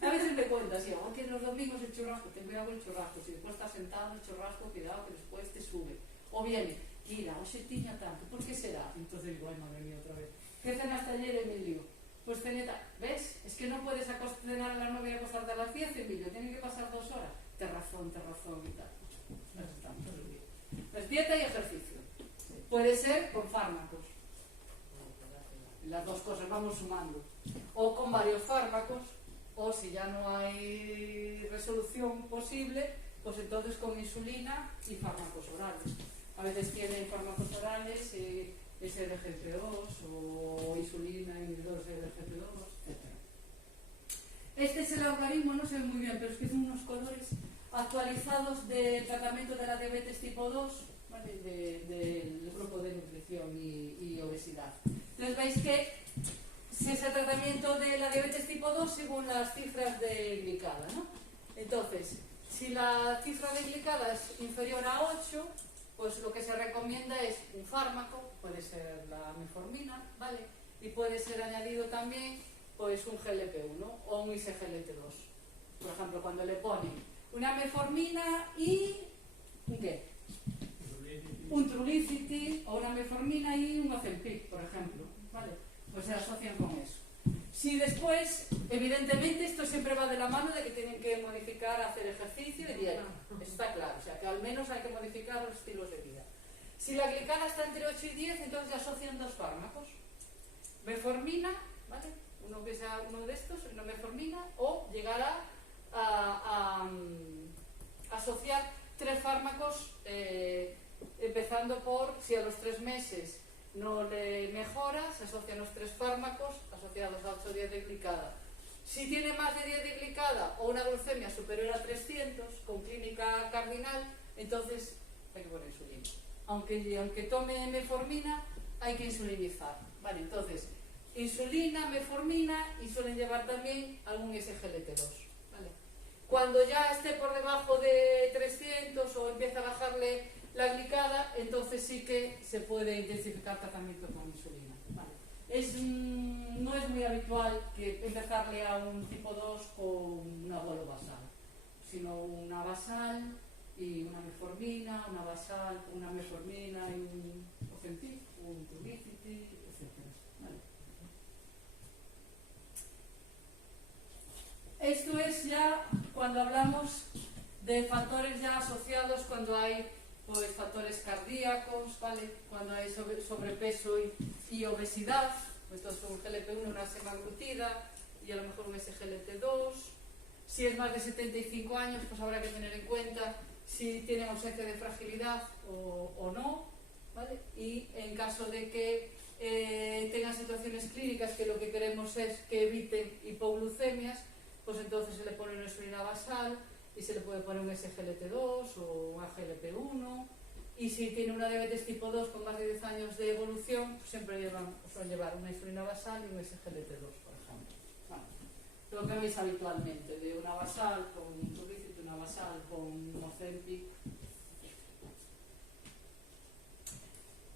A veces me cuentas, y hago que los domingos el churrasco, ten cuidado con el churrasco, si después estás sentado el churrasco, cuidado que después te sube. O viene, mira, hoxe tiña tanto, ¿por qué será? Entonces digo, ay, madre mía, otra vez. ¿Qué cenaste ayer, Emilio? Pues cené tal. ¿Ves? Es que no puedes cenar a las 9 y acostarte a las 10, Emilio, tienen que pasar 2 horas. Te razón y tal. Pues dieta y ejercicio. Puede ser con fármacos. Las 2 cosas vamos sumando. O con varios fármacos, o si ya no hay resolución posible, pues entonces con insulina y fármacos orales. A veces tienen fármacos orales, SGLT2 o insulina, inhibidores SGLT2, etc. Este es el algoritmo, no se ve muy bien, pero es que son unos colores actualizados del tratamiento de la diabetes tipo 2, ¿vale? Del grupo de nutrición y obesidad. Entonces veis que si es el tratamiento de la diabetes tipo 2 según las cifras de glicada, ¿no? Entonces, si la cifra de glicada es inferior a 8, pues lo que se recomienda es un fármaco, puede ser la metformina, ¿vale? Y puede ser añadido también pues un GLP-1 o un ISGLT2. Por ejemplo, cuando le ponen una metformina y ¿un qué? Un Trulicity o una metformina y un Ozempic, por ejemplo, ¿vale? Pues se asocian con eso. Si después, evidentemente, esto siempre va de la mano de que tienen que modificar, hacer ejercicio y dieta. Eso está claro, o sea, que al menos hay que modificar los estilos de vida. Si la glicada está entre 8 y 10, entonces se asocian 2 fármacos. Metformina, ¿vale? Uno que sea uno de estos, una metformina, o llegar a asociar 3 fármacos, empezando por, si a los 3 meses no le mejora, se asocian los 3 fármacos asociados a 8 o 10 de glicada. Si tiene más de 10 de glicada o una glucemia superior a 300 con clínica cardinal, entonces hay que poner insulina. Aunque tome metformina, hay que insulinizar. Vale, entonces, insulina, metformina y suelen llevar también algún SGLT2. ¿Vale? Cuando ya esté por debajo de 300 o empieza a bajarle la glicada, entonces sí que se puede intensificar tratamiento con insulina. ¿Vale? No es muy habitual que empezarle a un tipo 2 con una bolo basal, sino una basal y una metformina, una basal con una metformina y un Ozempic, un Trulicity, etc. ¿Vale? Esto es ya cuando hablamos de factores ya asociados, cuando hay pues factores cardíacos, ¿vale? Cuando hay sobrepeso y obesidad, pues entonces un GLP-1, una semaglutida y a lo mejor un SGLT2. Si es más de 75 años, pues habrá que tener en cuenta si tienen ausencia de fragilidad o no, ¿vale? Y en caso de que tengan situaciones clínicas que lo que queremos es que eviten hipoglucemias, pues entonces se le pone una insulina basal y se le puede poner un SGLT2 o un AGLP1. Y si tiene una diabetes tipo 2 con más de 10 años de evolución, pues siempre suelen llevar una insulina basal y un SGLT2, por ejemplo. Bueno, lo que veis habitualmente, de una basal con Trulicity, una basal con Ozempic.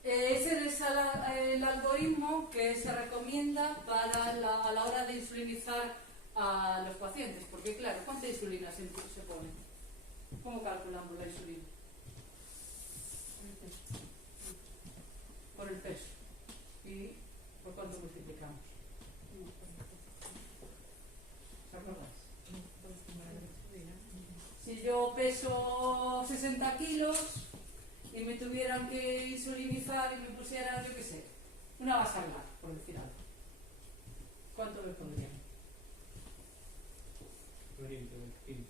Ese es el algoritmo que se recomienda para a la hora de insulinizar a los pacientes, porque claro, ¿cuánta insulina se pone? ¿Cómo calculamos la insulina? Por el peso. ¿Y por cuánto multiplicamos? ¿Se acordáis? Si yo peso 60 kilos y me tuvieran que insulinizar y me pusieran, yo qué sé, una basal, por decir algo, ¿cuánto me pondrían? 20, 15.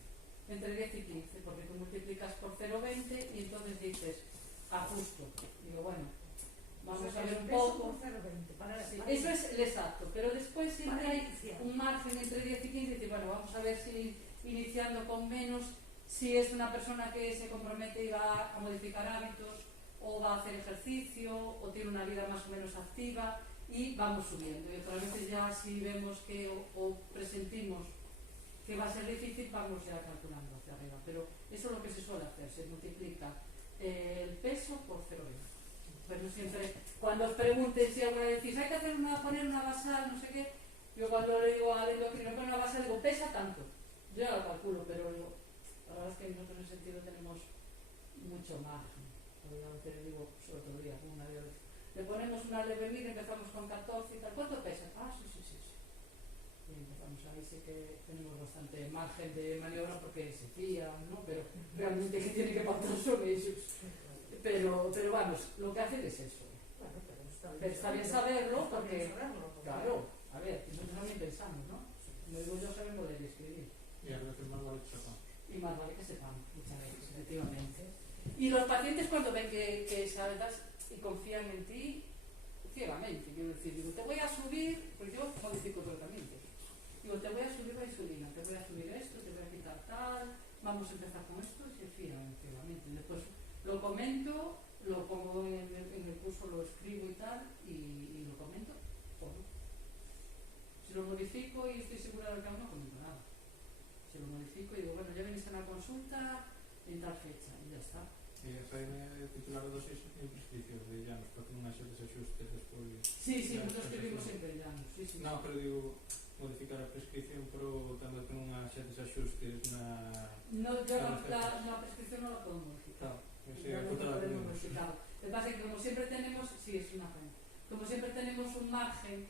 Entre 10 y 15, porque tú multiplicas por 0,20 y entonces dices, ajusto. Digo, bueno, vamos a ver un poco. Sí, eso es el exacto, pero después siempre hay un margen entre 10 y 15 y decir, bueno, vamos a ver si iniciando con menos, si es una persona que se compromete y va a modificar hábitos, o va a hacer ejercicio, o tiene una vida más o menos activa, y vamos subiendo. Y otras veces ya si vemos que o presentimos que va a ser difícil, vamos ya calculando hacia arriba. Pero eso es lo que se suele hacer, se multiplica el peso por 0,20. Pero siempre, cuando os pregunten si alguna vez decís, hay que poner una basal, no sé qué, yo cuando le digo al endocrino poner una basal, digo, pesa tanto. Yo ya lo calculo, pero la verdad es que nosotros en ese sentido tenemos mucho margen. A veces le digo, sobre todo día, como una diabetes. Le ponemos una leve vida, empezamos con 14 y tal. ¿Cuánto pesa? Ah, sí. Y empezamos ahí, sí que tenemos bastante margen de maniobra porque se fían, ¿no? Pero realmente que tiene que pasar son ellos. Pero vamos, lo que hacen es eso. Bueno, Pero está bien saberlo porque, claro, a ver, nosotros también pensamos, ¿no? Como digo yo, sabemos leer y escribir. Y a veces más vale que sepamos. Y más vale que sepamos, muchas veces, efectivamente. Y los pacientes cuando ven que sabes y confían en ti, ciegamente, quiero decir, digo, te voy a subir, porque yo modifico tratamientos. Digo, te voy a subir la insulina, te voy a subir esto, te voy a quitar tal, vamos a empezar con esto, y se fían, ciegamente. Después lo comento, lo pongo en el curso, lo escribo y tal, y lo comento, todo. Si lo modifico y estoy segura de que no comento nada. Si lo modifico y digo, bueno, ya venís a la consulta en tal fecha, y ya está. E faime titular a dosis en prescripción de llanos, para que non haxe desajustes despois. Sí, nosotros escribimos sempre llanos, sí. Non, pero digo, modificar a prescripción, pero cando que non haxe desajustes na... No, yo la prescripción no la puedo modificar. Claro, No podemos modificar. Lo que pasa es que como siempre tenemos, sí, es una pena, como siempre tenemos un margen,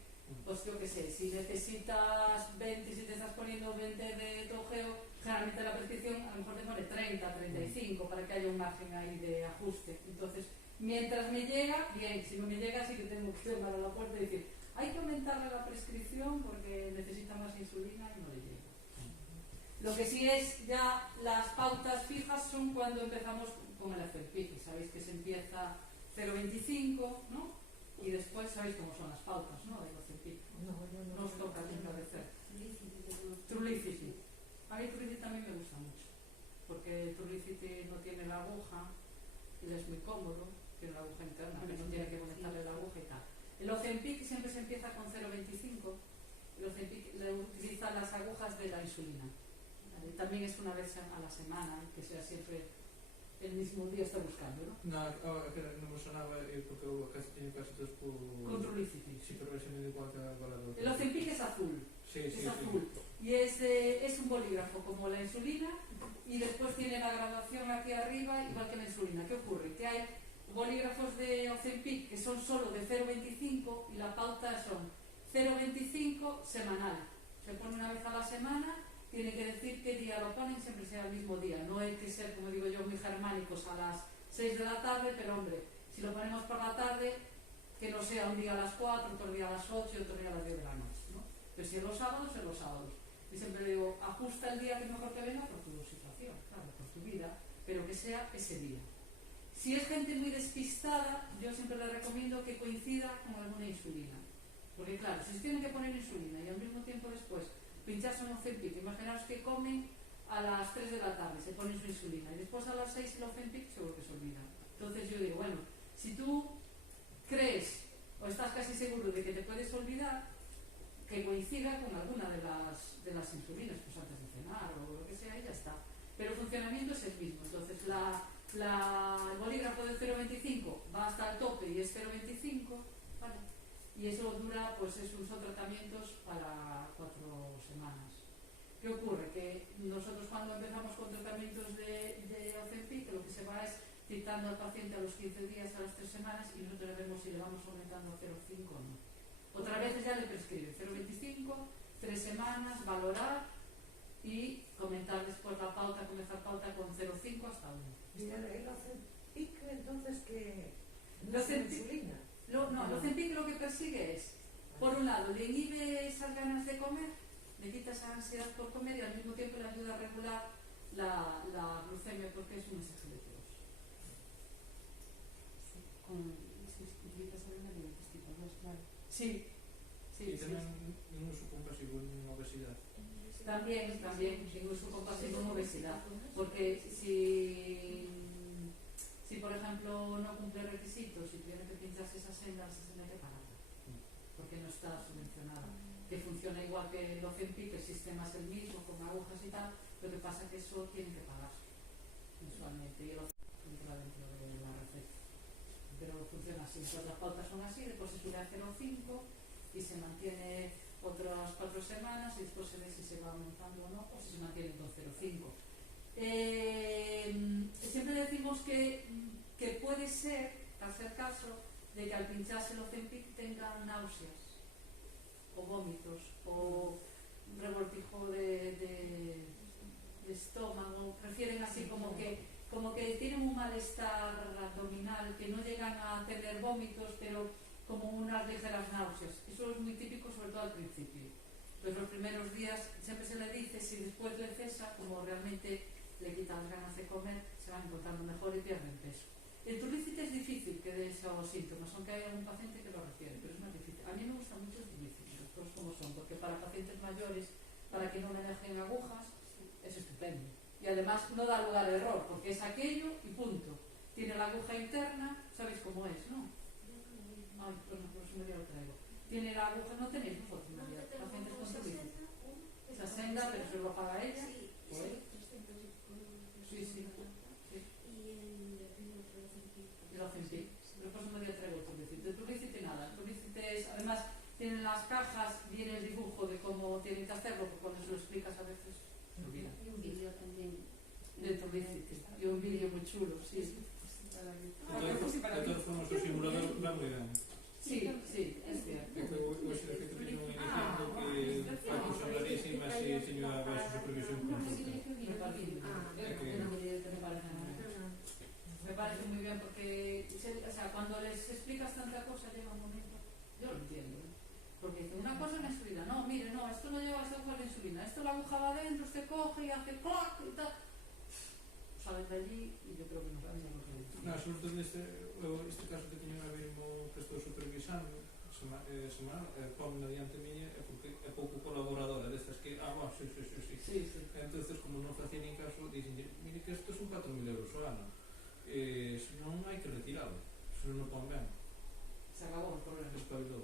pues yo qué sé, si necesitas 20, si te estás poniendo 20 de tojeo, generalmente la prescripción a lo mejor te pone 30, 35 para que haya un margen ahí de ajuste. Entonces, mientras me llega, bien, si no me llega sí que tengo que llamar a la puerta y decir, hay que aumentarle la prescripción porque necesita más insulina y no le llega. Lo que sí es ya las pautas fijas son cuando empezamos con el Ozempic, sabéis que se empieza 0,25, ¿no? Y después sabéis cómo son las pautas, ¿no? Del Ozempic. No os toca nunca de hacer. Trulicity. A mí Trulicity también me gusta mucho, porque el Trulicity no tiene la aguja y es muy cómodo, tiene la aguja interna, que no tiene que conectarle la aguja y tal. El Ozempic siempre se empieza con 0,25. El Ozempic le utiliza las agujas de la insulina. También es una vez a la semana, que sea siempre el mismo día, está buscando, ¿no? Non me sonaba, porque eu teño casi todos por... Con Trulicity. Sí, pero ese me dio igual que a la do... El Ozempic es azul. Sí. Es azul. Y es un bolígrafo como la insulina y después tiene la graduación aquí arriba igual que la insulina. ¿Qué ocurre? Que hay bolígrafos de Ozempic que son solo de 0,25 y la pauta son 0,25 semanal. Se pone una vez a la semana, tiene que decir qué día lo ponen, siempre sea el mismo día. No hay que ser, como digo yo, muy germánicos a las 6 de la tarde, pero hombre, si lo ponemos por la tarde, que no sea un día a las 4, otro día a las 8 y otro día a las 10 de la noche, ¿no? Pero si es los sábados, es los sábados. Y siempre digo, ajusta el día que mejor te venga por tu situación, claro, por tu vida, pero que sea ese día. Si es gente muy despistada, yo siempre le recomiendo que coincida con alguna insulina. Porque claro, si se tienen que poner insulina y al mismo tiempo después pincharse un Ozempic, imaginaos que comen a las 3 de la tarde, se ponen su insulina y después a las 6 el Ozempic seguro que se olvida. Entonces yo digo, bueno, si tú crees o estás casi seguro de que te puedes olvidar, que coincida con alguna de las insulinas, pues antes de cenar o lo que sea, y ya está. Pero el funcionamiento es el mismo. Entonces el bolígrafo de 0,25 va hasta el tope y es 0,25, ¿vale? Y eso dura, pues son tratamientos para 4 semanas. ¿Qué ocurre? Que nosotros cuando empezamos con tratamientos de Ozempic, lo que se va es citando al paciente a los 15 días, a las 3 semanas, y nosotros vemos si le vamos aumentando a 0,5 o no. Otra vez ya le prescribe 0,25, 3 semanas, valorar y comentar después la pauta, comenzar pauta con 0,5 hasta 1. Mira, el Ozempic, entonces, que no El es Ozempic- insulina. El Ozempic lo que persigue es, por un lado, le inhibe esas ganas de comer, le quita esa ansiedad por comer y al mismo tiempo le ayuda a regular la glucemia porque es un mensaje de Dios. Sí, E tamén un uso compasivo en obesidade. también en uso compasivo en obesidad, porque si por ejemplo no cumple requisitos y tiene que pincharse esa senda hay que pagarla, porque no está subvencionada, que funciona igual que el Ozempic, el sistema es el mismo, con agujas y tal, lo que pasa que eso tiene que pagarse mensualmente y el Ozempic entra dentro de la receta, pero funciona así. Entonces las pautas son así, después se sube a 0,5 y se mantiene otras 4 semanas y después se ve si se va aumentando o no, o si se mantiene con 0,5. Siempre decimos que puede ser, hacer caso, de que al pincharse el Ozempic tengan náuseas o vómitos o revoltijo de estómago, prefieren así como que tienen un malestar abdominal, que no llegan a tener vómitos, pero como unas ligeras náuseas. Eso es muy típico, sobre todo al principio. Pues los primeros días siempre se le dice, si después le cesa, como realmente le quita las ganas de comer, se van encontrando mejor y pierden peso. El Trulicity es difícil que dé esos síntomas, aunque hay algún paciente que lo refiere, pero es más difícil. A mí me gusta mucho el Trulicity, los dos como son, porque para pacientes mayores, para que no le dejen agujas, es estupendo. Y además no da lugar a error, porque es aquello y punto. Tiene la aguja interna, sabéis cómo es, ¿no? Ay, pues no, por eso me lo traigo. Tiene la aguja, no tenéis vosotros, María, pacientes con Trulicity. Esa senda, pero se lo paga ella. Sí, Sí. Y lo Ozempic. Pero por eso me traigo el Trulicity. De Trulicity nada. El Trulicity es, además, tienen las cajas, viene el dibujo de cómo tienen que hacerlo, porque cuando se lo explicas a veces se olvida. Y un vídeo también. De Trulicity. Y un vídeo muy chulo, sí. De todas formas, o simulador va moi ben. Sí, es cierto. É que hoxe de feito tiño unha iniciando que fai cosas rarísimas e teño a baixo supervisión constante. Me parece muy bien. Me parece muy bien porque, o sea, cuando les explicas tanta cosa llega un momento, yo lo entiendo, ¿eh? Porque dice, una cosa es la insulina, no, mire, no, esto no lleva esta aguja de insulina, esto la aguja va adentro, usted coge y hace clac y tal. Salen de allí y yo creo que nos vamos a lo que dice. Non, sobre todo este caso que teño a mesmo que estou supervisando semanal, ponme diante miña é porque é pouco colaboradora destas que, sí. Entonces, como non facía nin caso, dicen, mire que isto son 4.000 euros ao ano, se non hai que retiralo, se non o pon ben, Se acabó el problema. espabilou.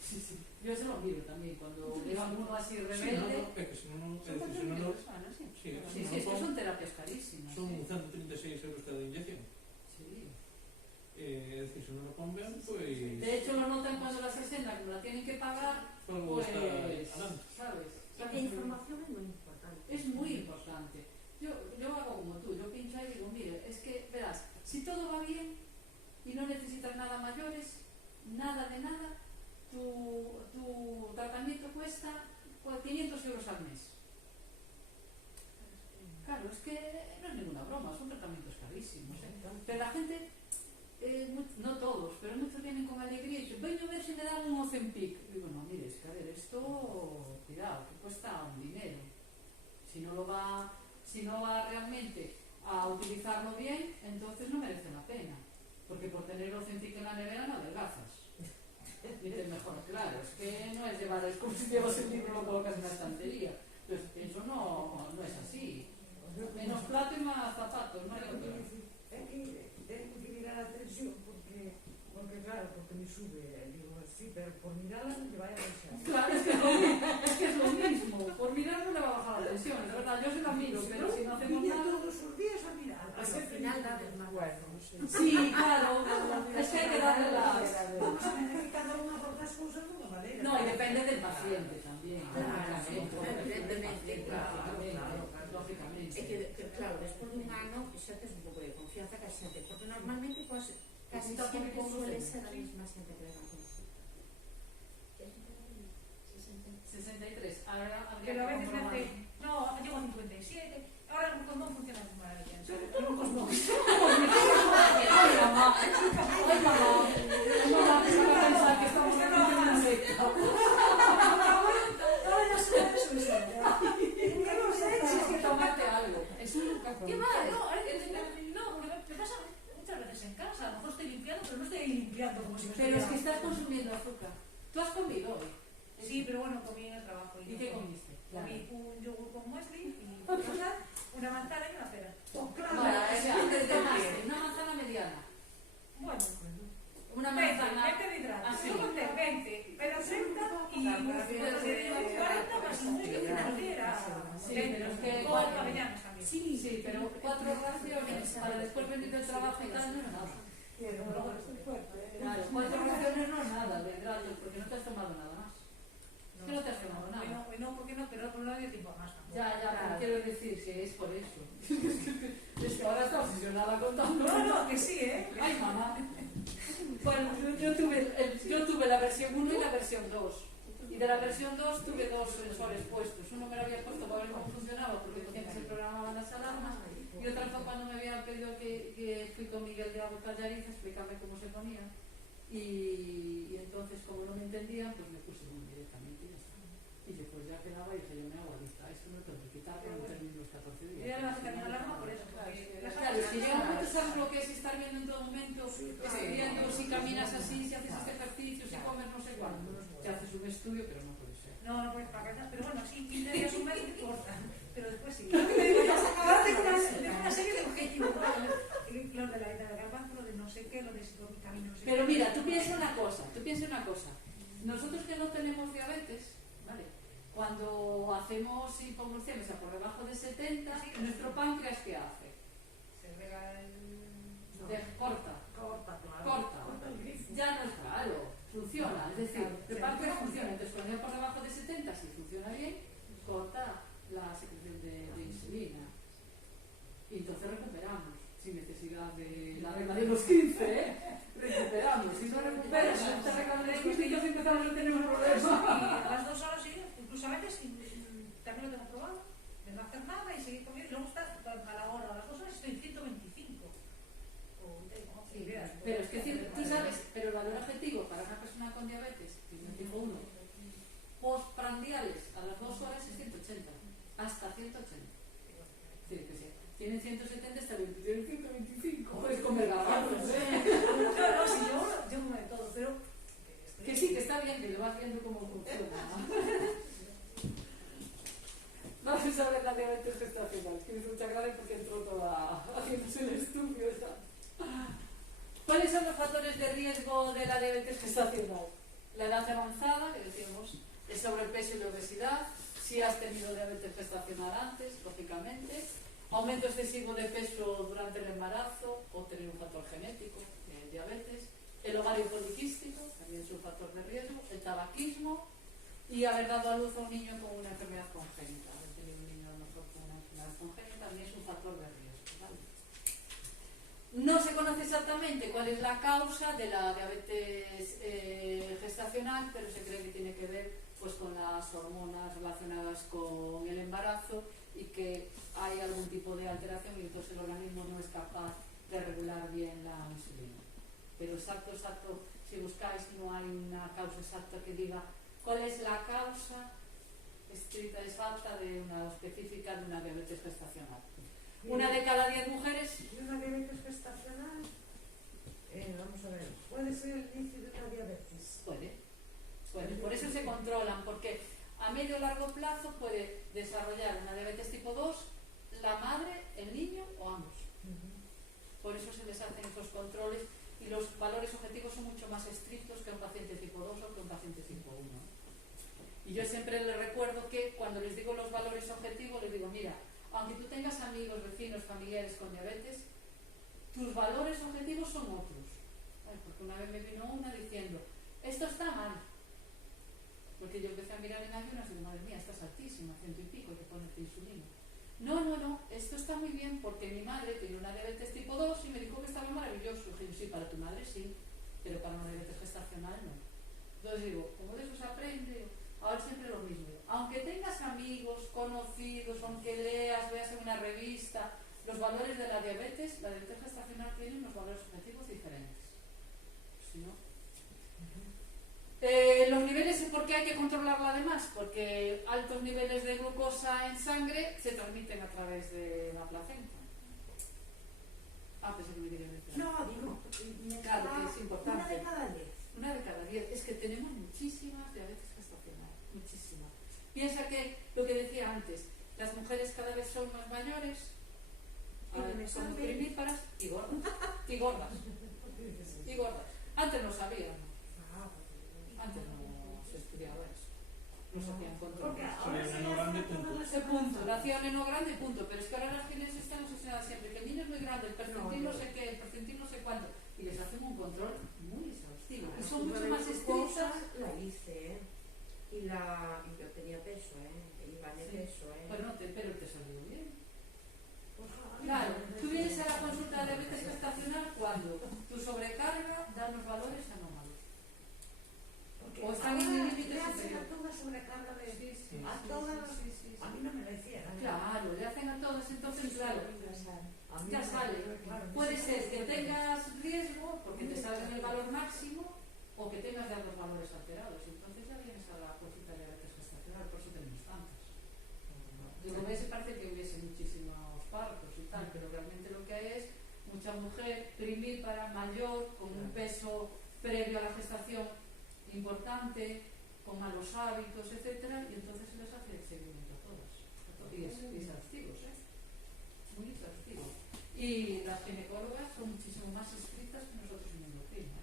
Sí. Yo se lo miro también, cuando llega uno así Sí, rebelde. é que se non, é Son dicir, se non, 4.000 euros al año, sí. sí, Sí, es que son terapias carísimas. son ¿eh? 136 euros cada inyección. Sí. É dicir, se non o pon ben, pois... De hecho, lo notan cuando las asendan, como la tienen que pagar, Algo pues, está adelante. ¿sabes? La información es muy importante. Es muy importante. Yo hago como tú, yo pincho ahí y digo, mire, es que, verás, si todo va bien y no necesitas nada mayores, nada de nada, tu tratamiento cuesta 500 euros al mes. Claro, es que no es ninguna broma, son tratamientos carísimos, ¿eh? Pero la gente, no todos, pero muchos vienen con alegría y dicen, vengo a ver si me dan un Ozempic. Digo, no, mire, es que a ver, esto, cuidado, que cuesta un dinero. Si no va realmente a utilizarlo bien, entonces no merece la pena. Porque por tener Ozempic en la nevera no adelgazas. Y te mejor, claro. claro, es que no es llevar, es como si llevas el libro y lo colocas en la estantería. Pues eso no es así. Menos plato y más zapatos, no hay otra. É que tengo que mirar a tensión porque claro, porque me sube, digo, sí, pero por mirarla no te vaya a deixar. Claro, es que es lo mismo. Por mirar no le va a bajar la tensión, es verdad. Yo se la miro, pero si no hacemos Viña nada. todos os días a mirar. Pues al final da más. Bueno, no sé. Sí, claro. Es que hay que darle las. Vamos a ver que cada unha por das cousas dunha maneira. No, y depende del paciente también. Evidentemente, Lógicamente. É que, claro, despois dun ano xa tes un pouco de confianza ca xente, porque normalmente casi sempre suele ser a mesma xente que leva a consulta. 63. Ahora habría Pero a que veces me comprobar. hace, no, llego a 57, ahora el condón funciona de maravilla. Ay, mamá. Ay, mamá. Ay, mamá, que se va a pensar que estamos en una secta. Ahora ya se puede suicidar. Si es que tomarte algo. Es un café. ¿Qué va? No, me pasa muchas veces en casa, a lo mejor estoy limpiando, pero no estoy limpiando como si me Pero es que estuviera. estás consumiendo azúcar. ¿Tú has comido hoy? Sí, pero bueno, comí en el trabajo. ¿Y qué comiste? Comí un yogur con muesli y una manzana y una pera. Oh, claro. Bueno, una manzana mediana. Bueno, Una 20 manzana. de hidratos. Ah, sí. Yo conté 20, pero 30 y 40 más un muesli de una pera. Sí, pero es que Con avellanas también. Sí, pero 4 raciones para después venir del trabajo y tal no es nada. Claro, 4 raciones no es nada de hidratos porque no te has tomado nada más. Es que no te has tomado nada. No, ¿por qué no? Pero no había tiempo más tampoco. Ya, pero quiero decir que es por eso. Es que ahora está obsesionada contando. No, que sí, ¿eh? Ay, mamá. Bueno, yo tuve la versión 1 y la versión 2. Y de la versión 2 tuve 2 sensores puestos. Uno me lo había puesto para ver cómo funcionaba, porque decían que se programaban las alarmas. Y otra fue cuando me habían pedido que fui con Miguel de Agua Callariz a explicarme cómo se ponía. Y entonces, como no me entendían, pues me puse uno directamente y ya está. Y después ya quedaba y dije, yo me hago lista. Esto no tengo que quitar cuando termine los 14 días. Yo ya le voy a quitar una alarma por eso. Claro, es que llega un momento, sabes lo que es estar viendo en todo momento, escribiendo, si caminas así, si haces este ejercicio, si comes no sé cuándo. Te haces un estudio, pero no puede ser. No puedes pagar, pero bueno, sí, 15 días un mes no importa. Pero después sí. Ahora Tengo una serie de objetivos. Lo de la vida del garbanzo, lo de no sé qué, lo de mi camino, no sé qué. Pero mira, tú piensa una cosa. Nosotros que no tenemos diabetes, ¿vale? Cuando hacemos hipoglucemia por debajo de 70, nuestro páncreas ¿qué hace? Se rega el... Corta. Ya no es claro, funciona. Es decir, el páncreas funciona. Entonces, cuando ya por debajo de 70, si funciona bien, corta la secreción de insulina. Y entonces recuperamos, sin necesidad de la regla de los 15, ¿eh? Recuperamos. Si no recuperas, esta regla de los 15, entonces empezamos a tener un problema. Y a las 2 horas sí, incluso a veces también lo tengo probado, de no hacer nada y seguir comiendo. Y luego está a la hora, a las 2 horas estoy en 125. Sí, pero es que tú sabes, pero el valor objetivo para una persona con diabetes, tipo 1, postprandiales a las 2 horas es 180, hasta 180. Sí, que sí. Tienen 170 hasta 20, tienen 125. Puedes comer garbanzos, ¿eh? Claro, sí, yo como de todo, pero... Que sí, que está bien, que lo vas viendo cómo funciona. Vamos a ver la diabetes gestacional, que es mucha gracia porque entró toda haciéndose el estudio. ¿Cuáles son los factores de riesgo de la diabetes gestacional? La edad avanzada, que decíamos, el sobrepeso y la obesidad, si has tenido diabetes gestacional antes, lógicamente, aumento excesivo de peso durante el embarazo o tener un factor genético de diabetes, el ovario poliquístico, también es un factor de riesgo, el tabaquismo y haber dado a luz a un niño con una enfermedad congénita. Haber tenido un niño a lo mejor con una enfermedad congénita también es un factor de riesgo, ¿vale? No se conoce exactamente cuál es la causa de la diabetes gestacional, pero se cree que tiene que ver pues, con las hormonas relacionadas con el embarazo y que hay algún tipo de alteración y entonces el organismo no es capaz de regular bien la insulina. Pero exacto, si buscáis no hay una causa exacta que diga cuál es la causa estricta, exacta de una específica de una diabetes gestacional. Una de cada 10 mujeres. ¿Y una diabetes gestacional? Vamos a ver, ¿puede ser el inicio de una diabetes? Puede. controlan, porque a medio o largo plazo puede desarrollar una diabetes tipo 2 la madre, el niño o ambos. Por eso se les hacen estos controles y los valores objetivos son mucho más estrictos que un paciente tipo 2 o que un paciente tipo 1. Y yo siempre les recuerdo que cuando les digo los valores objetivos, les digo, mira, aunque tú tengas amigos, vecinos, familiares con diabetes, tus valores objetivos son otros. Porque una vez me vino una diciendo, esto está mal. Porque yo empecé a mirar en ayunas y digo, madre mía, estás altísima, 100 y pico, que ponerte insulina. No, esto está muy bien porque mi madre tiene una diabetes tipo 2 y me dijo que estaba maravilloso. Y yo, sí, para tu madre sí, pero para una diabetes gestacional no. Entonces digo, como de eso se aprende, ahora siempre lo mismo. Aunque tengas amigos, conocidos, aunque leas, veas en una revista, los valores de la diabetes gestacional tiene unos valores objetivos diferentes. ¿Sí, no? Los niveles, ¿por qué hay que controlarla además? Porque altos niveles de glucosa en sangre se transmiten a través de la placenta. Pensé que me quería decir. No, digo, claro que es importante. Una de cada 10. Una de cada 10. Es que tenemos muchísimas diabetes gestacionales, muchísimas. Piensa que lo que decía antes, las mujeres cada vez son más mayores, son primíparas y gordas. Y gordas. Y gordas. Antes no sabían, ¿no? Antes no se estudiaba eso. No se hacían controles. Soy un neno grande, punto. Ese punto, nació neno grande, punto. Pero es que ahora las genes están obsesionadas siempre, que el niño es muy grande, el percentil no sé qué, el percentil no sé cuánto. Y les hacen un control muy exhaustivo. Y son mucho más estrictas. La hice, y yo tenía peso, y gané peso, Bueno, pero te salió bien. Claro, tú vienes a la consulta de diabetes gestacional cuando tu sobrecarga da los valores anómalos. O están en el límite le hacen superior. a todas sobrecarga de... Sí, a todas... sí. A mí no me la hicieron. Claro, le hacen a todas, entonces claro, A mí ya no, sale. claro, Puede sí, ser que sí. tengas riesgo porque te sales en el valor máximo o que tengas ya los valores alterados. Entonces ya vienes a la consulta de diabetes gestacional, por eso tenemos tantas. Digo, ves, parece que hubiese muchísimos partos y tal, pero realmente lo que hay es mucha mujer primípara, mayor, con un peso previo a la gestación importante, con malos hábitos, etcétera, y entonces se les hace el seguimiento a todas. Y es exhaustivo, muy exhaustivo. Y las ginecólogas son muchísimo más estrictas que nosotros en endocrina.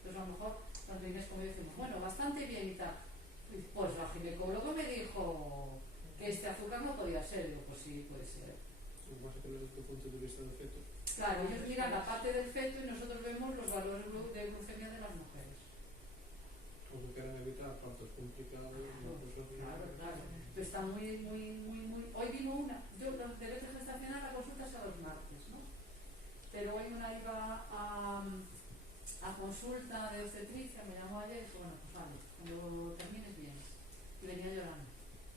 Entonces a lo mejor cuando Inés como decimos, bueno, bastante bien y tal. Pues la ginecóloga me dijo que este azúcar no podía ser. Digo, pues sí, puede ser. Más que desde tu punto de vista del feto. Claro, ellos miran la parte del feto y nosotros vemos los valores de glucemia de las mujeres. O que quieran evitar partos complicados. Claro. Pero está muy... Hoy vino una, yo la diabetes gestacional la consulta es a los martes, ¿no? Pero hoy una iba a consulta de obstetricia, me llamó ayer y dijo, bueno, pues vale, cuando termines vienes. Y venía llorando,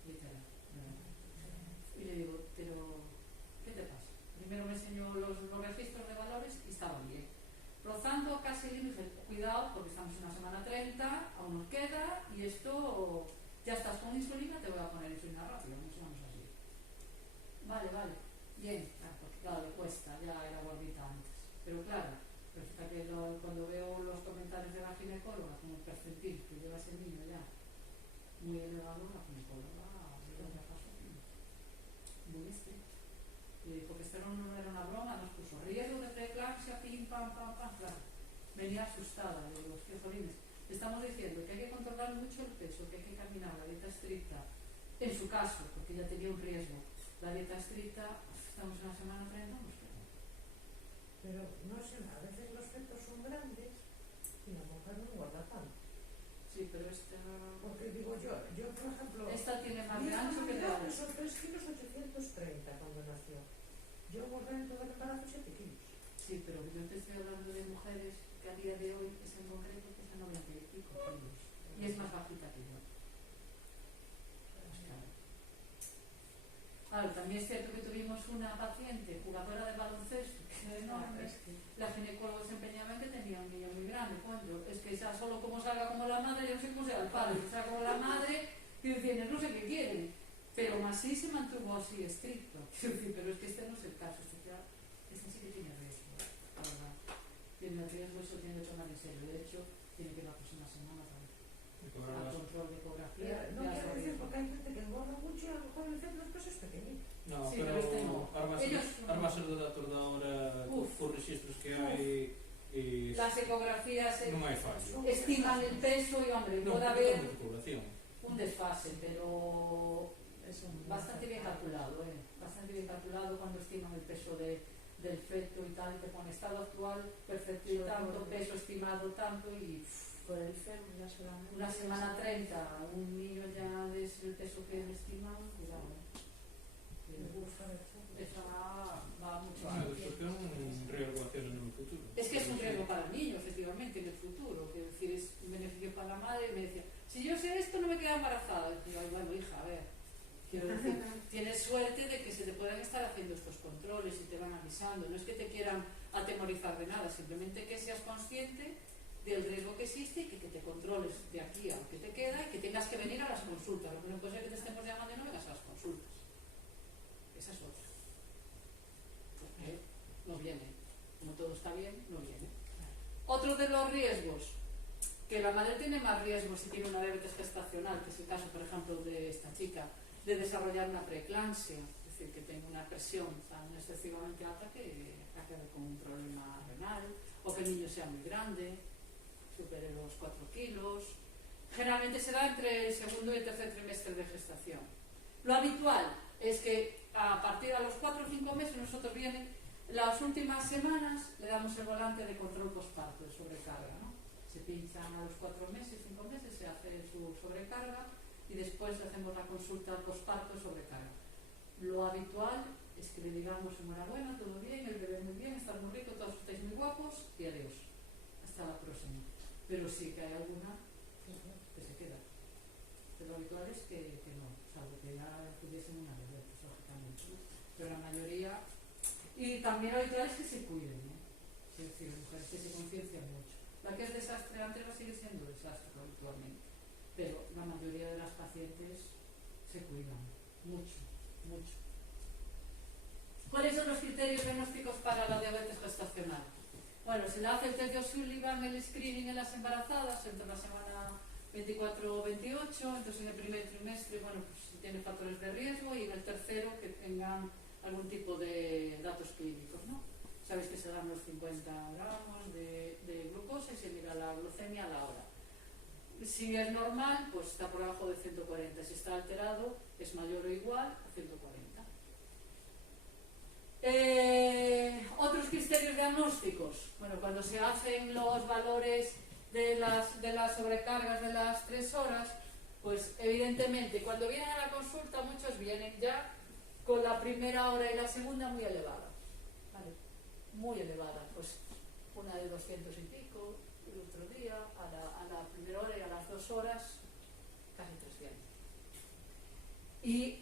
literal. Y le digo, pero ¿qué te pasa? Primero me enseñó los registros de valores y estaban bien. Rozando casi, y dije, cuidado porque estamos en la semana 30, aún nos queda y esto, ya estás con insulina, te voy a poner insulina rápida, no vamos así. Vale, bien, porque claro, le cuesta, ya era gordita antes. Pero claro, resulta que cuando veo los comentarios de la ginecóloga, como el percentil que lleva ese niño ya muy elevado, la ginecóloga ya pasó muy estricta. Y dijo que esto no era una broma, nos puso riesgo de preeclampsia, pim, pam, claro. Venía asustada, le digo, qué jolines. Estamos diciendo que hay que controlar mucho el peso, que hay que caminar, la dieta estricta. En su caso, porque ya tenía un riesgo, la dieta estricta, estamos en la semana 30, pues qué. Pero no sé, a veces los fetos son grandes y la mujer no guarda tanto. Sí, pero esta... Porque digo yo por ejemplo... Esta tiene más mi de hija ancho que de mayor alto. pesó 3 kilos 830 cuando nació. Yo guardé en todo el embarazo 7 kilos. Sí, pero yo te estoy hablando de mujeres que a día de hoy, es en concreto, pesan 90 y pico kilos. Y es más bajita que yo. Pues claro, también es cierto que tuvimos una paciente, jugadora de baloncesto, que era enorme. La ginecóloga se empeñaba en que tenía un niño muy grande. Coño, es que ya solo como salga como la madre, yo no sé cómo sea el padre, o sea, como la madre, y decían, no sé qué quieren. Pero aún así se mantuvo así estricto. Pero es que este no es el caso, este sí que tiene riesgo, la verdad. Tiene riesgo, eso tiene que tomar en serio. De hecho, tiene que ir la próxima semana también. Y cobrar Al las control de ecografías Non hai fallo. estiman el peso e, hombre, Non, pode porque haber é moita población. un desfase, pero Eso non bastante bien calculado, bastante bien calculado cuando estiman el peso del feto y tal, te pone estado actual, perfecto y tanto, peso estimado tanto y por el fémur ya solamente. una semana 30, un niño ya es el peso que le estiman, cuidado. Eso va mucho más bien. Despois ten reevaluación en un futuro. Es que es un riesgo para el niño, efectivamente, en el futuro. Quiero decir, es un beneficio para la madre. Me decía, si yo sé esto, no me queda embarazada. Y digo, ay, bueno, hija, a ver. Quiero decir, tienes suerte de que se te puedan estar haciendo estos controles y te van avisando. No es que te quieran atemorizar de nada, simplemente que seas consciente del riesgo que existe y que te controles de aquí a lo que te queda y que tengas que venir a las consultas. Lo que no puede ser que te estemos llamando y no vengas a las consultas. Esa es otra. Porque no viene. Como todo está bien, no viene. Otro de los riesgos, que la madre tiene más riesgo si tiene una diabetes gestacional, que es el caso, por ejemplo, de esta chica, de desarrollar una preeclampsia, es decir, que tenga una presión tan excesivamente alta que acabe con un problema renal, o que el niño sea muy grande, supere los 4 kilos. Generalmente se da entre el segundo y el tercer trimestre de gestación. Lo habitual es que a partir de los 4 o 5 meses nosotros vienen, las últimas semanas le damos el volante de control postparto, de sobrecarga, ¿no? Se pinchan a los 4 meses, 5 meses, se hace su sobrecarga y después le hacemos la consulta postparto de sobrecarga. Lo habitual es que le digamos enhorabuena, todo bien, el bebé muy bien, está muy rico, todos estáis muy guapos y adiós. Hasta la próxima. Pero sí que hay alguna que se queda. Pero lo habitual es que no, salvo que ya tuviesen una bebé, pues lógicamente. Pero la mayoría. Y también lo habitual es que se cuiden, ¿no? Es decir, mujeres que se conciencian mucho. La que es desastre antes la sigue siendo desastre habitualmente. Pero la mayoría de las pacientes se cuidan mucho, mucho. ¿Cuáles son los criterios diagnósticos para la diabetes gestacional? Bueno, se le hace el test de O'Sullivan, el screening en las embarazadas entre la semana 24 o 28, entonces en el primer trimestre, bueno, pues si tiene factores de riesgo y en el tercero que tengan algún tipo de datos clínicos, ¿no? Sabéis que se dan los 50 gramos de glucosa y se mira la glucemia a la hora. Si es normal, pues está por debajo de 140. Si está alterado, es mayor o igual a 140. Otros criterios diagnósticos. Bueno, cuando se hacen los valores de las sobrecargas de las 3 horas, pues evidentemente cuando vienen a la consulta muchos vienen ya con la primera hora y la segunda muy elevada. ¿Vale? Muy elevada. Pues una de 200 y pico, el otro día, a la primera hora y a las 2 horas, casi 300. Y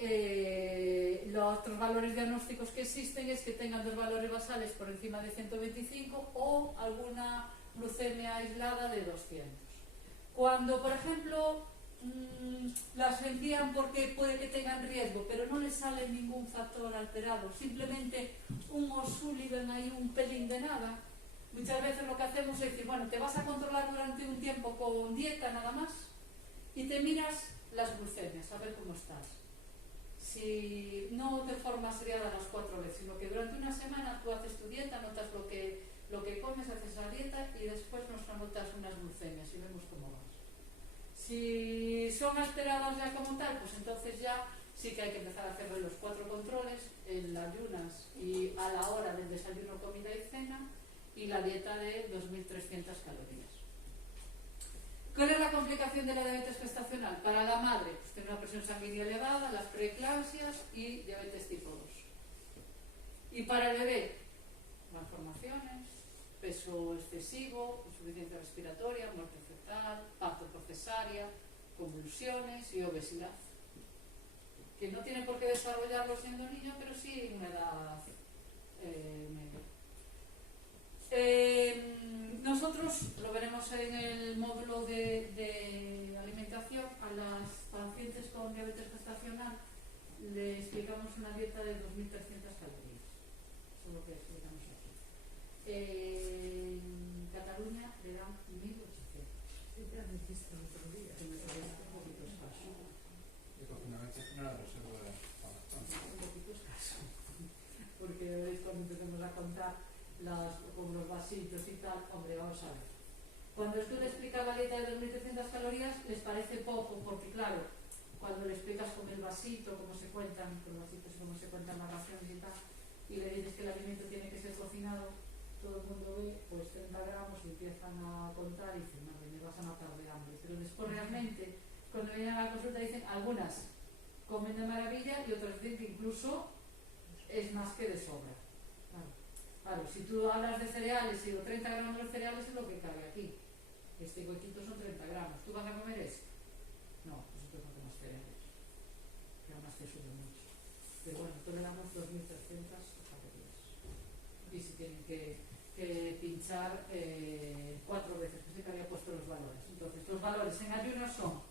los otros valores diagnósticos que existen es que tengan 2 valores basales por encima de 125 o alguna glucemia aislada de 200. Cuando, por ejemplo, las envían porque puede que tengan riesgo, pero no les sale ningún factor alterado, simplemente un O'Sullivan ahí, un pelín de nada, muchas veces lo que hacemos es decir, bueno, te vas a controlar durante un tiempo con dieta nada más y te miras las glucemias, a ver cómo estás. Si no te formas seriada las 4 veces, sino que durante una semana tú haces tu dieta, notas lo que comes, haces la dieta y después nos anotas unas glucemias y vemos cómo vas. Si son alteradas ya como tal, pues entonces ya sí que hay que empezar a hacerle los 4 controles, el ayunas y a la hora del desayuno, comida y cena, y la dieta de 2.300 calorías. ¿Cuál es la complicación de la diabetes gestacional? Para la madre, pues tener una presión sanguínea elevada, las preeclampsias y diabetes tipo 2. Y para el bebé, malformaciones, peso excesivo, insuficiencia respiratoria, muerte fetal, parto por cesárea, convulsiones y obesidad. Que no tiene por qué desarrollarlo siendo niño, pero sí en una edad media. Nosotros lo veremos en el módulo de alimentación. A las pacientes con diabetes gestacional le explicamos una dieta de 2.300 calorías. Eso es lo que explicamos aquí. En Cataluña le dan 1.800. Sí, ya me hiciste el otro día. Que me parece un poquito escaso. E confinamento non era reserva de Un poquito escaso. Porque cuando empecemos a contar como los vasitos y tal, hombre, vamos a ver. Cuando tú le explicas la dieta de 2.300 calorías, les parece poco, porque claro, cuando le explicas con el vasito, cómo se cuentan, con los vasitos, cómo se cuentan las raciones y tal, y le dices que el alimento tiene que ser cocinado, todo el mundo ve pues 30 gramos y empiezan a contar y dicen, madre, me vas a matar de hambre. Pero después realmente, cuando vienen a la consulta, dicen, algunas comen de maravilla y otras dicen que incluso es más que de sobra. Claro, si tú hablas de cereales y digo 30 gramos de cereales es lo que cabe aquí. Este huequito son 30 gramos. ¿Tú vas a comer eso? No, nosotros no comemos cereales. Que además te sube mucho. Pero bueno, toleramos 2.300 calorías. Y si tienen que pinchar 4 veces, que había puesto los valores. Entonces, los valores en ayunas son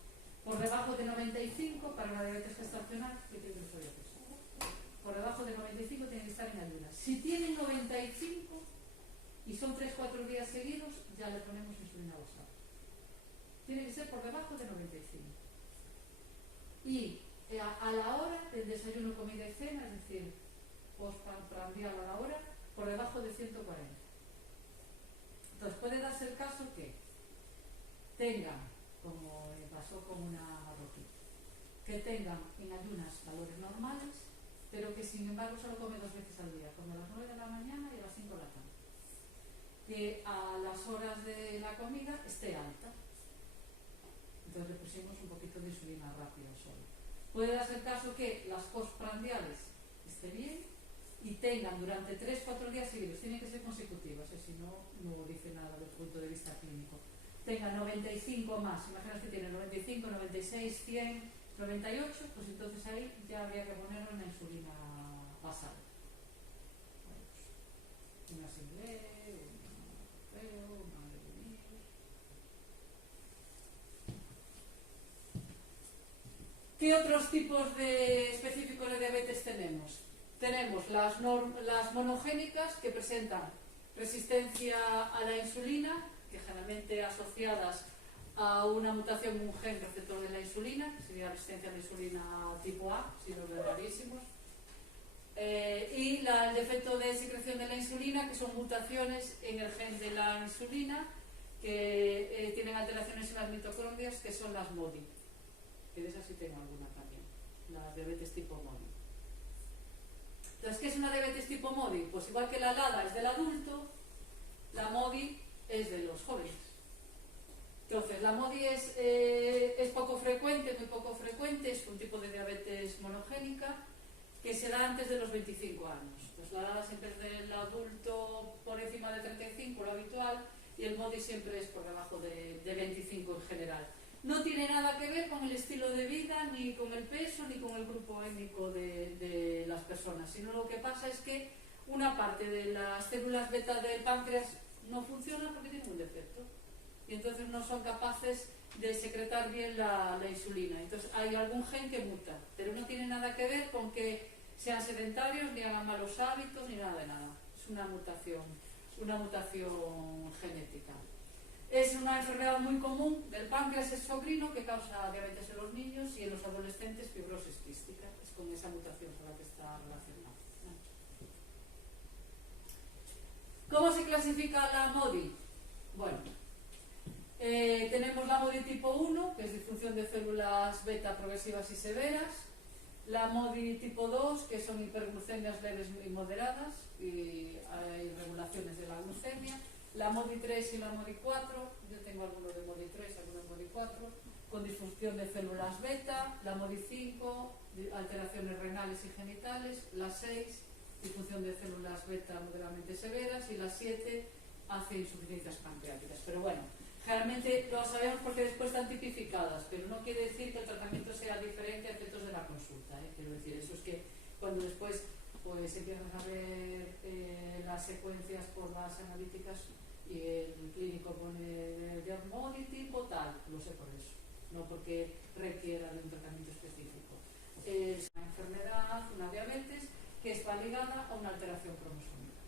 por debajo de 95 para la diabetes gestacional, que tiene que ser por debajo de 95 tienen que estar en ayunas. Si tienen 95 y son 3-4 días seguidos, ya le ponemos insulina basal. Tiene que ser por debajo de 95. Y a la hora del desayuno, comida y cena, es decir, postprandial a la hora, por debajo de 140. Entonces puede darse el caso que tengan, como pasó con una marroquí, que tengan en ayunas valores normales, pero que sin embargo solo come 2 veces al día, come a las 9 de la mañana y a las 5 de la tarde. Que a las horas de la comida esté alta. Entonces le pusimos un poquito de insulina rápida solo. Puede darse el caso que las postprandiales esté bien y tengan durante 3-4 días seguidos, tienen que ser consecutivas, si no, no dice nada desde el punto de vista clínico. Tengan 95 más, imaginas que tienen 95, 96, 100, 98, pues entonces ahí ya habría que ponerle una insulina basal. Bueno, pues, una Singlet, una Feo, una Levinil. ¿Qué otros tipos de específicos de diabetes tenemos? Tenemos las monogénicas, que presentan resistencia a la insulina, que generalmente asociadas a una mutación en un gen receptor de la insulina, que sería resistencia a la insulina tipo A, si los ven rarísimos. Y el defecto de secreción de la insulina, que son mutaciones en el gen de la insulina, que tienen alteraciones en las mitocondrias, que son las MODY. Que de esas sí tengo alguna también, la diabetes tipo MODY. Entonces, ¿qué es una diabetes tipo MODY? Pues igual que la LADA es del adulto, la MODY es de los jóvenes. Entonces, la MODY es poco frecuente, muy poco frecuente, es un tipo de diabetes monogénica que se da antes de los 25 años. Pues la LADA siempre es del adulto por encima de 35, lo habitual, y el MODY siempre es por debajo de 25 en general. No tiene nada que ver con el estilo de vida, ni con el peso, ni con el grupo étnico de las personas, sino lo que pasa es que una parte de las células beta del páncreas no funciona porque tiene un defecto y entonces no son capaces de secretar bien la insulina. Entonces hay algún gen que muta, pero no tiene nada que ver con que sean sedentarios, ni hagan malos hábitos, ni nada de nada. Es una mutación genética. Es una enfermedad muy común del páncreas exocrino que causa diabetes en los niños y en los adolescentes fibrosis quística. Es con esa mutación con la que está relacionada. ¿Cómo se clasifica la MODY? Bueno, tenemos la MODY tipo 1, que es disfunción de células beta progresivas y severas. La MODY tipo 2, que son hiperglucemias leves y moderadas, y hay regulaciones de la glucemia. La MODY 3 y la MODY 4, yo tengo algunos de MODY 3, algunos de MODY 4, con disfunción de células beta. La MODY 5, alteraciones renales y genitales. La 6, disfunción de células beta moderadamente severas. Y la 7, hace insuficiencias pancreáticas. Pero bueno, generalmente lo sabemos porque después están tipificadas, pero no quiere decir que el tratamiento sea diferente a efectos de la consulta. Quiero decir, eso es que cuando después pues empiezan a ver las secuencias por las analíticas y el clínico pone de MODY tipo tal, lo sé por eso, no porque requiera de un tratamiento específico. Es una enfermedad, una diabetes, que está ligada a una alteración cromosómica,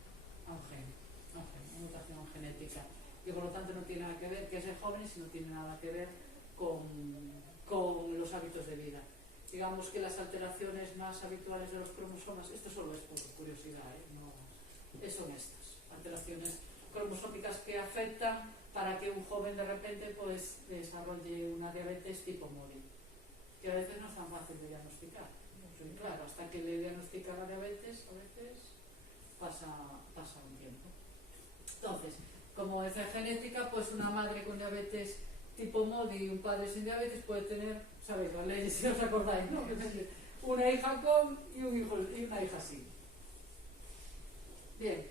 a un gen, una mutación genética, y por lo tanto no tiene nada que ver, que es de jóvenes, y no tiene nada que ver con los hábitos de vida. Digamos que las alteraciones más habituales de los cromosomas, esto solo es por curiosidad, no, son estas alteraciones cromosómicas que afectan para que un joven de repente pues desarrolle una diabetes tipo móvil, que a veces no es tan fácil de diagnosticar. Y claro, hasta que le diagnostican la diabetes, a veces pasa un tiempo. Entonces, como es de genética, pues una madre con diabetes tipo MODI y un padre sin diabetes puede tener, ¿sabéis? Las leyes, si os acordáis, ¿no? Una hija con y un hijo y una hija sin. Bien.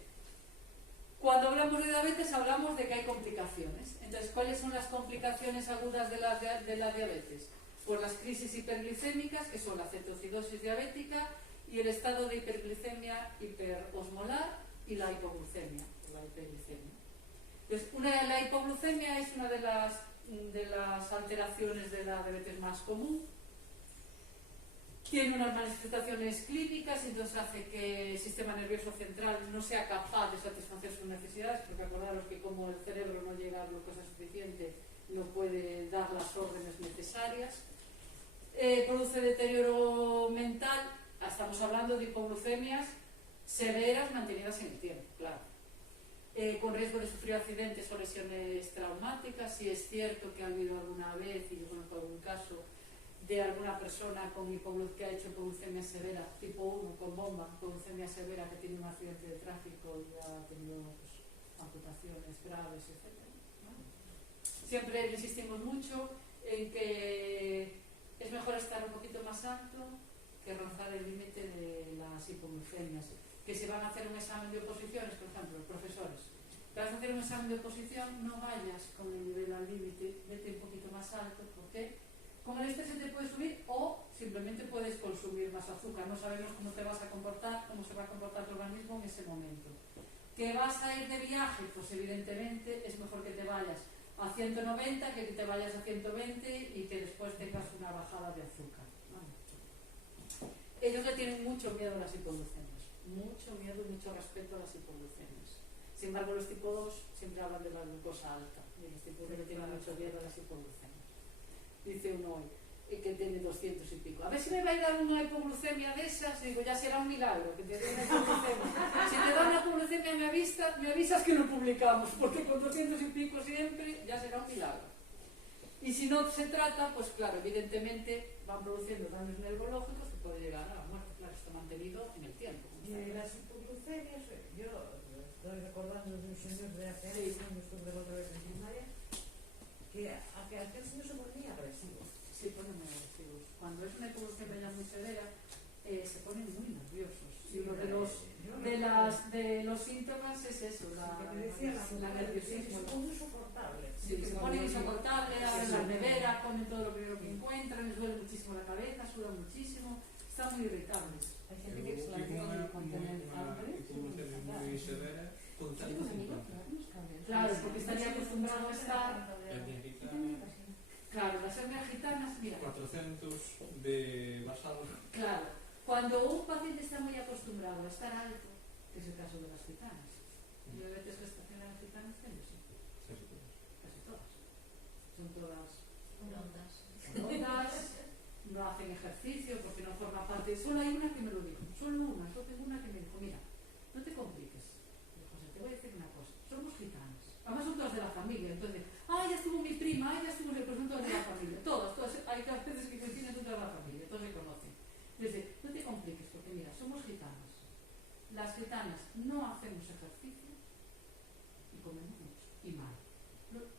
Cuando hablamos de diabetes hablamos de que hay complicaciones. Entonces, ¿cuáles son las complicaciones agudas de la diabetes? Pues las crisis hiperglicémicas, que son la cetoacidosis diabética y el estado de hiperglicemia hiperosmolar y la hipoglucemia, la hiperglicemia. Entonces, la hipoglucemia es una de las alteraciones de la diabetes más común. Tiene unas manifestaciones clínicas y entonces hace que el sistema nervioso central no sea capaz de satisfacer sus necesidades, porque acordaros que como el cerebro no llega a glucosa suficiente, no puede dar las órdenes necesarias. Produce deterioro mental, estamos hablando de hipoglucemias severas mantenidas en el tiempo, claro. Con riesgo de sufrir accidentes o lesiones traumáticas. Si es cierto que ha habido alguna vez, y yo conozco algún caso, de alguna persona que ha hecho hipoglucemia severa, tipo 1, con bomba, hipoglucemia severa, que tiene un accidente de tráfico y ha tenido pues, amputaciones graves, etc. ¿No? Siempre insistimos mucho en que es mejor estar un poquito más alto que rozar el límite de las hipoglucemias. Que si van a hacer un examen de oposiciones, por ejemplo, los profesores, vas a hacer un examen de oposición, no vayas con el nivel al límite, vete un poquito más alto, porque con el estrés se te puede subir o simplemente puedes consumir más azúcar. No sabemos cómo te vas a comportar, cómo se va a comportar tu organismo en ese momento. ¿Que vas a ir de viaje? Pues evidentemente es mejor que te vayas a 190 que te vayas a 120 y que después tengas una bajada de azúcar. ¿Vale? Ellos le tienen mucho miedo a las hipoglucemias, mucho miedo y mucho respeto a las hipoglucemias. Sin embargo, los tipo 2 siempre hablan de la glucosa alta y los tipo 1 le tienen mucho miedo a las hipoglucemias. Dice uno hoy que tiene 200 y pico. A ver si me va a ir a una hipoglucemia de esas. Digo, ya será un milagro que te dé una hipoglucemia. Si te da una hipoglucemia me avisas que lo publicamos, porque con 200 y pico siempre ya será un milagro. Y si no se trata, pues claro, evidentemente van produciendo daños neurológicos que puede llegar a la muerte. Claro, está mantenido en el tiempo. Y las hipoglucemias, yo estoy recordando de un señor de hace años, cuando estuve la otra vez en primaria, que aquel señor se ponía agresivo. Sí, ponen muy agresivos. Cuando es una hipoglucemia ya muy severa, se ponen muy nerviosos. Y uno de los síntomas es eso, la nerviosismo. Se pone insoportable. Sí, se ponen insoportable, abren la nevera, comen todo lo primero que encuentran, les duele muchísimo la cabeza, sudan muchísimo, están muy irritables. Hay gente que se la tiene que contener hambre. Muy severa, con tantos síntomas. Claro, porque estaría acostumbrado a estar. Claro, las hernias gitanas, mira. 400 de basado. Claro, cuando un paciente está muy acostumbrado a estar alto, que es el caso de las gitanas, diabetes gestacional gitanas, sí. Casi todas. Son todas rondas, no hacen ejercicio porque no forma parte. Solo hay una que me lo dijo, solo una. Yo tengo una que me dijo, mira, no te compliques. Digo, José, te voy a decir una cosa, somos gitanas. Además son todas de la familia, entonces, ya estuvo mi prima, ya estuvo, pero son todas de la familia. Todas, hay veces que coinciden todas de la familia, todos se conocen. Entonces, no te compliques porque mira, somos gitanas. Las gitanas no hacemos ejercicio y comemos mucho y mal.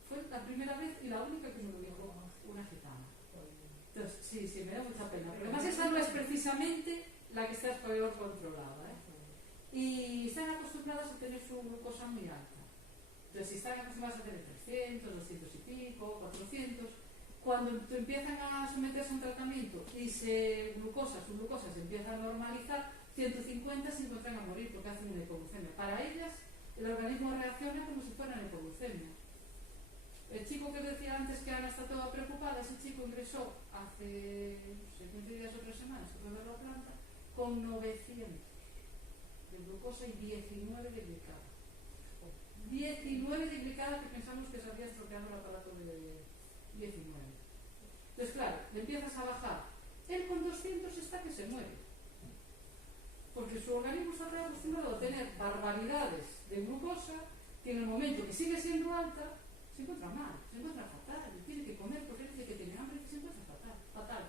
Fue la primera vez y la única que me lo dijo una gitana. Entonces, sí, me da mucha pena. Pero además esa no es precisamente la que está peor controlada. Y están acostumbradas a tener su glucosa muy alta. Entonces, si están acostumbradas a tener 300, 200 y pico, 400, cuando empiezan a someterse a un tratamiento y su glucosa se empieza a normalizar, 150 se encuentran a morir porque hacen una hipoglucemia. Para ellas, el organismo reacciona como si fuera una hipoglucemia. El chico que decía antes que Ana está toda preocupada, ese chico ingresó hace, no sé, 15 días o 3 semanas que fue a ver la planta, con 900 de glucosa y 19 de glicada. 19 de glicada que pensamos que se había estropeado el aparato de 19. Entonces, claro, le empiezas a bajar. Él con 200 está que se muere. Porque su organismo está acostumbrado a tener barbaridades de glucosa que en el momento que sigue siendo alta, se encuentra mal, se encuentra fatal, tiene que comer porque dice que tiene hambre y se encuentra fatal,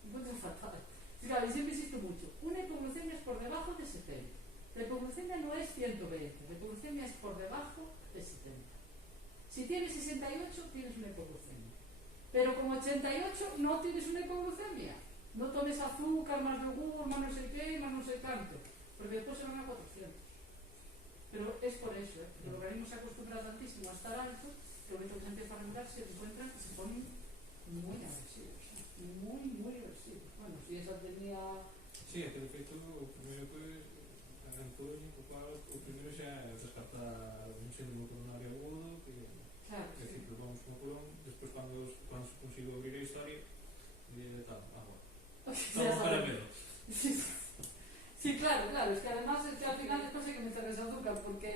se encuentra fatal. Claro, y siempre insisto mucho, una hipoglucemia es por debajo de 70. La hipoglucemia no es 120, la hipoglucemia es por debajo de 70. Si tienes 68, tienes una hipoglucemia. Pero con 88 no tienes una hipoglucemia. No tomes azúcar, más yogur, más no sé qué, más no sé cuánto, porque después se van a 400. Pero es por eso, porque el organismo se acostumbra tantísimo a estar alto, que el momento que se empieza a regular se encuentran que se ponen muy agresivos, muy agresivos. Bueno, si esa tenía... Sí, é que de feito o primeiro pues, en Coruña, o primeiro xa é descartar un síndrome coronario agudo que Claro, é dicir, que vamos con Colón, despois cando se consigo abrir a historia tal, agua estamos para medo. Sí, claro, es que además es que al final después hay que meterles azúcar porque...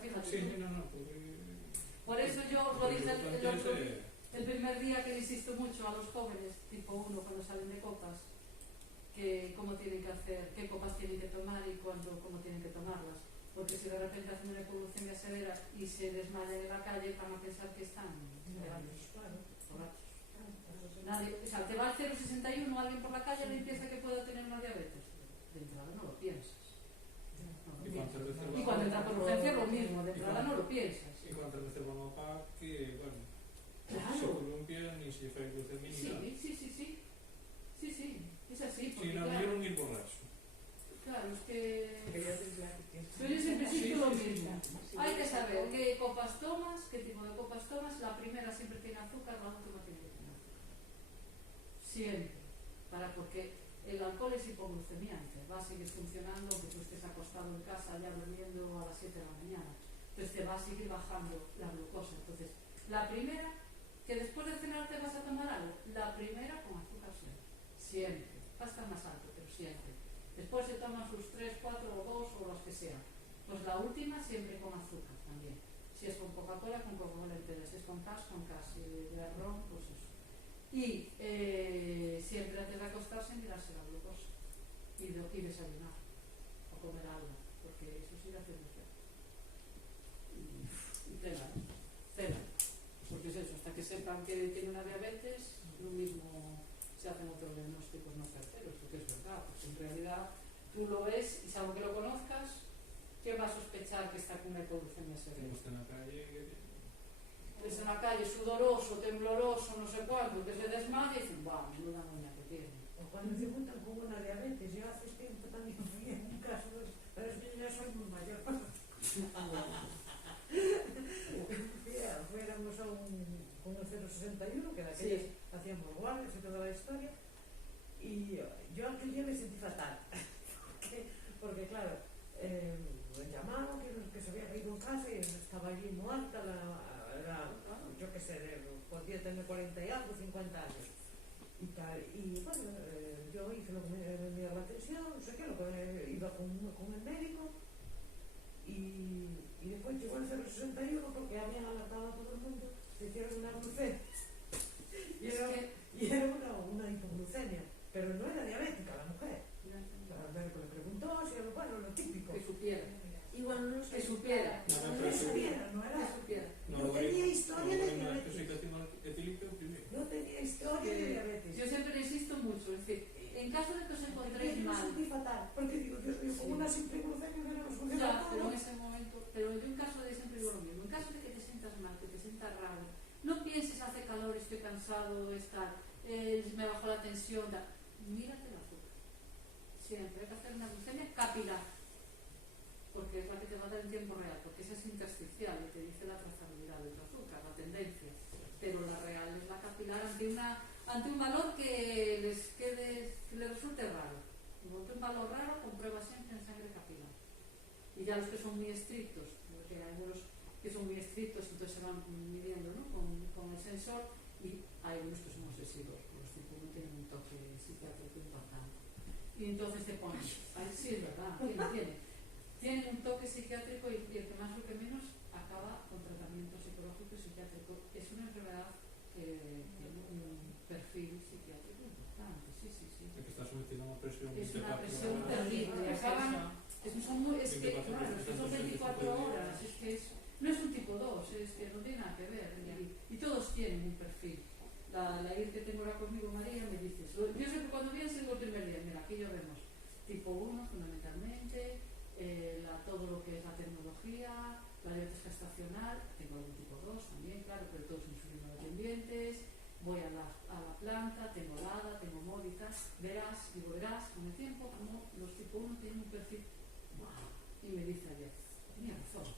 Fíjate, Sí, no, porque... Por eso yo lo dije el primer día que insisto mucho a los jóvenes, tipo 1, cuando salen de copas, que cómo tienen que hacer, qué copas tienen que tomar y cómo tienen que tomarlas. Porque si de repente hacen una hipoglucemia severa y se desmayan en la calle, van a pensar que están borrachos. Nadie, o sea, te va al 0,61 alguien por la calle y piensa que puede tener una diabetes. De entrada no lo piensas. Y cuando entra por urgencia lo mismo, de entrada no lo piensas. Y cuántas veces van a pagar que, bueno, Claro. se columpia ni se fai glucemia ni nada. Sí, es así. Si no, claro, yo non ir borracho. claro, es que... Quería decir que Pero yo siempre insisto lo mismo. sí, Hay que saber qué copas tomas, qué tipo de copas tomas. La primera siempre tiene azúcar, la última tiene que tener azúcar. Siempre. Porque el alcohol es hipoglucemiante. Va a seguir funcionando aunque tú estés acostado en casa ya durmiendo a las 7 de la mañana. Entonces te va a seguir bajando la glucosa. Entonces, la primera, que después de cenar te vas a tomar algo, la primera con azúcar siempre. Va a estar más alto, pero siempre. Después se toman sus 3, 4 o 2 o los que sean. Pues la última siempre con azúcar también. Si es con Coca-Cola, con Coca-Cola entera. Si es con cas, si de ron, pues eso. Y siempre antes de acostarse mirarse la glucosa y desayunar o comer algo, porque eso sí hace mucho. Y tela. Porque es eso, hasta que sepan que tiene una diabetes, lo mismo se hacen otros diagnósticos no certeros, porque es verdad, porque en realidad tú lo ves y salvo que lo conozcas, ¿quién va a sospechar que está con una hipoglucemia severa? Está en la calle Ves en la calle sudoroso, tembloroso, no sé cuánto, que se desmaya y dicen, ¡guau! Menuda moña que tiene. o cuando se juntan con una diabetes, yo hace tiempo también fui en un caso, pero es que yo ya soy muy mayor. Fuéramos a con el 061, que de aquellas hacíamos guardias y toda la historia, y yo aquel día me sentí fatal, porque claro, me llamaron que se había caído en casa y estaba allí muy alta, yo qué sé, podía tener 40 y algo, 50 años. Y tal, y bueno, yo hice lo que me dio la atención, no sé qué, iba con el médico, y después llegó el 061 porque habían alertado a todo el mundo, se hicieron una glucemia, y era una hipoglucemia, pero no era diabética la mujer. El médico le preguntó si era lo típico. Que supiera. Igual no Que supiera. No supiera, no era. Que supiera. No tenía historia de diabetes. etílico primero. No tenía historia de diabetes. Yo siempre le insisto mucho, es decir, en caso de que os encontréis Yo me mal, sentí fatal, porque digo, Dios mío, con una simple glucemia que no nos funciona ya, pero todo. en ese momento, pero yo en caso de siempre digo lo mismo, en caso de que te sientas mal, que te sientas raro, no pienses hace calor, estoy cansado, me bajó la tensión, mírate el azúcar. Siempre hay que hacer una glucemia capilar, porque es la que te va a dar en tiempo real, porque esa es intersticial y te dice la trazabilidad de tu azúcar, la tendencia, pero la real es la capilar ante un valor que les resulte raro. Ante un valor raro, comprueba siempre en sangre capilar. Y ya los que son muy estrictos, porque hay algunos que son muy estrictos, entonces se van midiendo, ¿no? con el sensor, y hay unos que son obsesivos, los tipos no tienen un toque psiquiátrico importante. Y entonces te pones, sí es verdad, tienen un toque psiquiátrico y el que más o que menos acaba con tratamiento psicológico y psiquiátrico. Es una enfermedad que tiene un perfil psiquiátrico importante, sí. É que está sometido a unha presión. Es una presión terrible. Es que son claro, es que son 24 horas, es que no es un tipo 2, es que no tiene nada que ver. Y todos tienen un perfil. La IR que tengo ahora conmigo, María, me dice, yo sé que cuando vienes el primer día, mira, aquí ya vemos tipo 1 fundamentalmente, todo lo que es la tecnología, la diabetes gestacional, tengo algún tipo 2 también, claro, pero todos insulino dependientes, voy a la planta, tengo LADA, tengo módica, verás con el tiempo como los tipo 1 tienen un perfil, wow, y me dice ayer, tenía razón.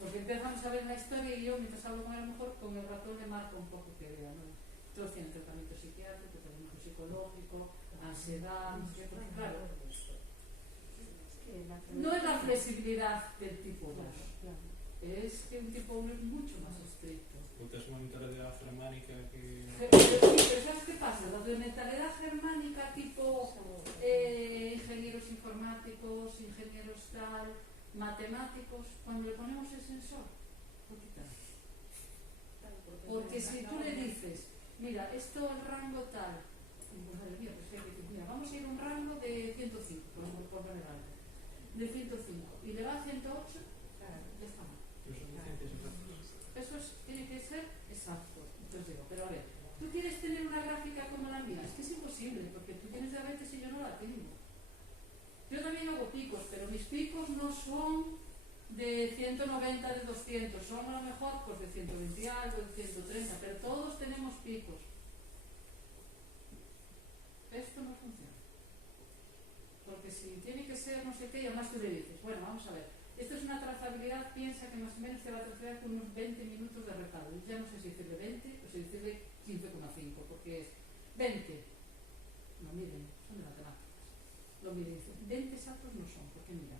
Porque empezamos a ver la historia y yo, mientras hablo con él, a lo mejor con el ratón le marco un poco que vea, ¿no? Todos tienen tratamiento psiquiátrico, tratamiento psicológico, ansiedad, no sé qué, porque claro, no es la flexibilidad del tipo 2, es que un tipo 1 es mucho más estricto. Porque es una mentalidad germánica que... Pero ¿sabes qué pasa? La de mentalidad germánica tipo ingenieros informáticos, ingenieros tal, matemáticos, cuando le ponemos el sensor, lo quitamos. Porque si tú le dices, mira, esto el rango tal, mira, vamos a ir a un rango de 105, por poner algo, de 105, y le va a 108, ya está mal. Eso tiene que ser exacto. Entonces digo, pero a ver, ¿tú quieres tener una gráfica como la mía? Es que es imposible, porque tú tienes diabetes y yo no la tengo. Yo también hago picos, pero mis picos no son de 190, de 200, son a lo mejor pues de 120 y algo, de 130, pero todos tenemos picos. Esto no funciona. Porque si tiene que ser no sé qué, y además tú le dices, bueno, vamos a ver, esto es una trazabilidad, piensa que más o menos te va a trazar con unos 20 minutos de retardo. Y ya no sé si decirle 20 o si decirle 15,5, porque es 20. No miren, son de matemáticas. Lo miren, 20 exactos no son, porque mira.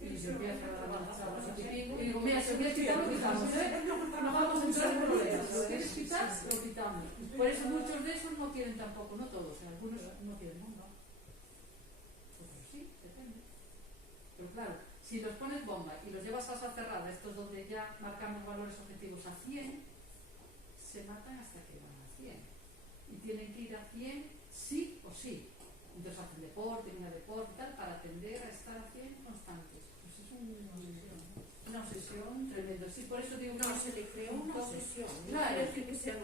Y se empieza a trabajar. Y digo, mira, si quieres quitar, lo quitamos, ¿eh? No vamos a entrar en problemas. Si quieres quitar, lo quitamos. Por eso muchos de esos no quieren tampoco, no todos, algunos no quieren, no. Otros sí, depende. Pero claro, si los pones bomba y los llevas a asa cerrada, estos donde ya marcamos valores objetivos a 100, se matan hasta que van a 100. Y tienen que ir a 100 sí o sí. Entonces hacen deporte, una deporte y tal, para tender a estar a 100 constantes. Pues es una obsesión tremenda. Sí, por eso digo, no, se le creó una obsesión. Claro,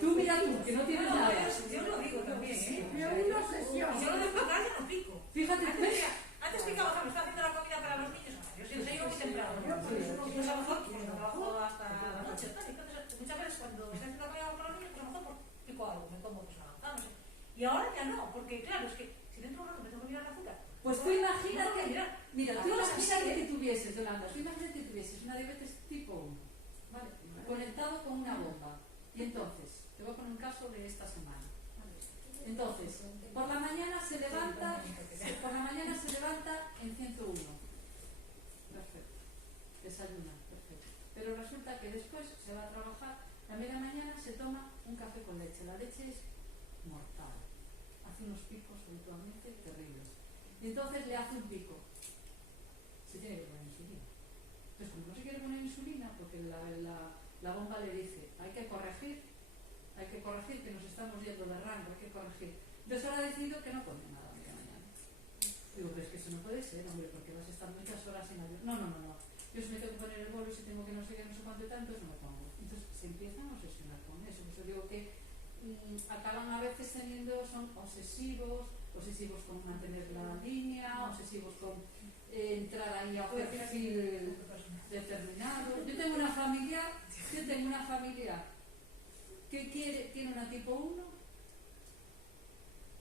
tú mira tú, que no tienes nada. Yo lo digo también, ¿eh? Pero una obsesión. Y yo lo de picar ya no pico. Fíjate, antes picaba, me estaba haciendo la comida para los niños. Yo siempre llego muy temprano. Y pues a lo mejor trabajo hasta la noche. Entonces, muchas veces cuando estoy haciendo la comida para los niños, pues a lo mejor pico algo, me como pues una manzana, no sé. Y ahora ya no, porque claro, es que si dentro de un rato me tengo que mirar la azúcar. Pues tú imagínate, mira, tú imagínate que que tuvieses, Yolanda, tú imagínate que tuvieses una diabetes tipo 1, ¿vale? Conectado con una bomba. Y entonces, te voy a poner un caso de esta semana. Entonces, por la mañana se levanta en 101. Perfecto. Desayuna, perfecto. Pero resulta que después se va a trabajar, a media mañana se toma un café con leche. La leche es mortal. Hace unos picos habitualmente terribles. Y entonces le hace un pico. Se tiene que poner insulina. Entonces, como no se quiere poner insulina, porque la bomba le dice, hay que corregir, que nos estamos yendo de rango, hay que corregir. Entonces ahora ha decidido que no come nada de mañana. Digo, pero es que eso no puede ser, hombre, porque vas a estar muchas horas sin ayuno. No. Yo si me tengo que poner el bolo y si tengo que no sé qué, no sé cuánto y tanto, eso me pongo. Entonces se empiezan a obsesionar con eso. Por eso digo que acaban a veces son obsesivos con mantener la línea, obsesivos con entrar ahí a un perfil determinado. Yo tengo una familia que tiene una tipo 1,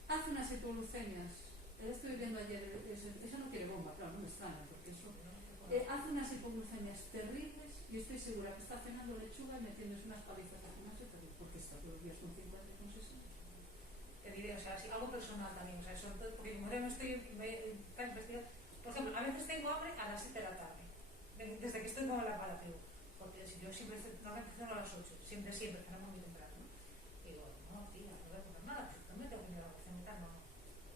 hace unas hipoglucemias, estuve viendo ayer, eso no quiere bomba, claro, no me extraña, porque eso hace unas hipoglucemias terribles y estoy segura que está cenando lechuga y metiéndose unas palizas al gimnasio, porque está todos los días con 50 y con 60. Te diré, o sea, algo personal también, o sea, sobre todo porque como no estoy tan investigando, por ejemplo, a veces tengo hambre a las 7 de la tarde, desde que estoy con el aparato, porque si yo siempre normalmente ceno a las 8, siempre, cenamos muy temprano, ¿no? Y digo, no, tía, no voy a comer nada, no me tengo que ir a la cocina y tal, no.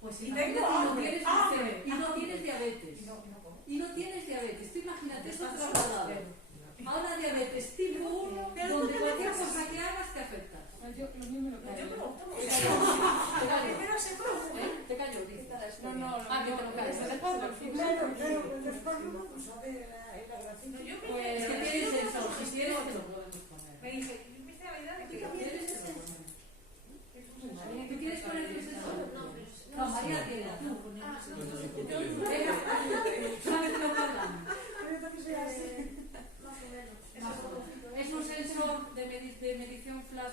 Pues y tengo hambre, y no tienes diabetes. Y no tienes diabetes, tú imagínate, esto trasladado. Ahora diabetes tipo 1, donde cualquier cosa que hagas te afecta. Yo lo mismo lo callo. Te callo, dice. No. Que te lo calles.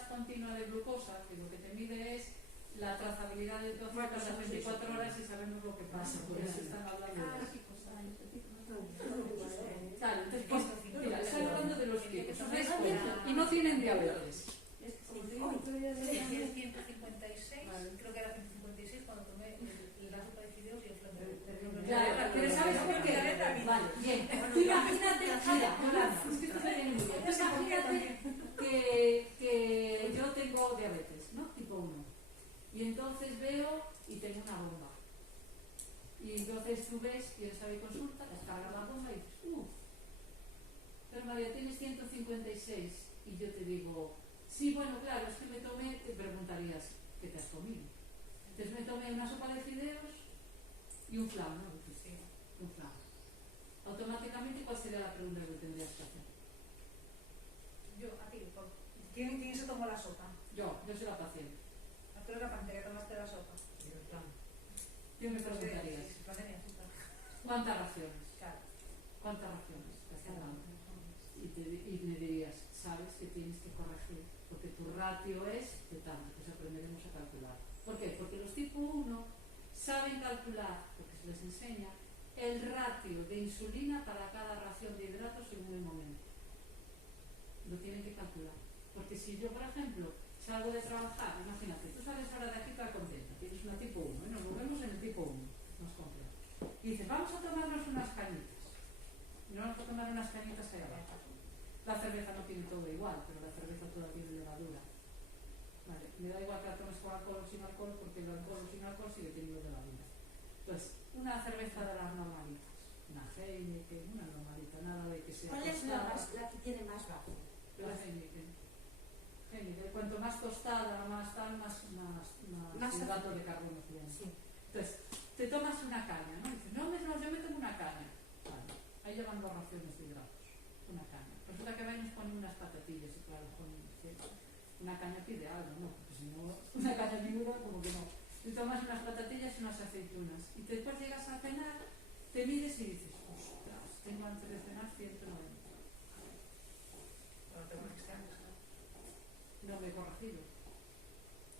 continua de glucosa, que lo que te mide es la trazabilidad de tu azúcar a las 24 horas y sabemos lo que pasa, por eso están hablando de eso. Claro, entonces, pues, mira, están hablando de los picos, y no tienen diabetes. Sí, es 156, creo que era 156 cuando tomé la sopa de fideos y el flan de Claro, pero ¿sabes por qué? Vale, bien. Tú imagínate, mira, es que esto me viene muy bien. Tú imagínate que yo tengo diabetes, ¿no? Tipo 1. Y entonces veo y tengo una bomba. Y entonces tú ves, quieres saber consulta, descargas la bomba y dices, pero María, tienes 156. Y yo te digo, sí, bueno, claro, es que me tomé, te preguntarías, ¿qué te has comido? Entonces me tomé una sopa de fideos y un flan, ¿no? Sí. Un flan. Automáticamente, ¿cuál sería la pregunta que tendrías que hacer? Yo, a ti, ¿quién se tomó la sopa? Yo soy la paciente. Tú eres la paciente que tomaste la sopa. Yo me preguntaría, ¿cuántas raciones? Claro. ¿Cuántas raciones te estás dando? Y me dirías, sabes que tienes que corregir, porque tu ratio es de tanto, pues aprenderemos a calcular. ¿Por qué? Porque los tipo 1 saben calcular, porque se les enseña, el ratio de insulina para cada ración de hidratos según el momento. Lo tienen que calcular. Porque si yo, por ejemplo, salgo de trabajar, imagínate, tú sales ahora de aquí toda contenta, tienes una tipo 1, nos movemos en el tipo 1, más complejo. Y dices, vamos a tomarnos unas cañitas. Y no vamos a tomar unas cañitas ahí abajo. La cerveza no tiene todo igual, pero la cerveza toda tiene levadura. Vale, me da igual que la tomes con alcohol o sin alcohol, porque el alcohol o sin alcohol sigue teniendo levadura. Entonces, una cerveza de las normalitas, una Heineken, una normalita, nada de que sea ¿Cuál es tostada. la que tiene más bajo? La Heineken. Heineken, cuanto más tostada, más tal, más hidrato de carbono tiene. Sí. Entonces, te tomas una caña, ¿no? Y dices, no, yo me tomo una caña. Vale, ahí llevan 2 raciones de hidratos, una caña. Resulta que va y nos pone unas patatillas y claro, una caña pide algo, ¿no? Porque si no, una caña ninguna, como que no. Te tomas unas patatillas y unas aceitunas. Y después llegas a cenar, te mides y dices, ostras, tengo antes de cenar 190. No me he corregido.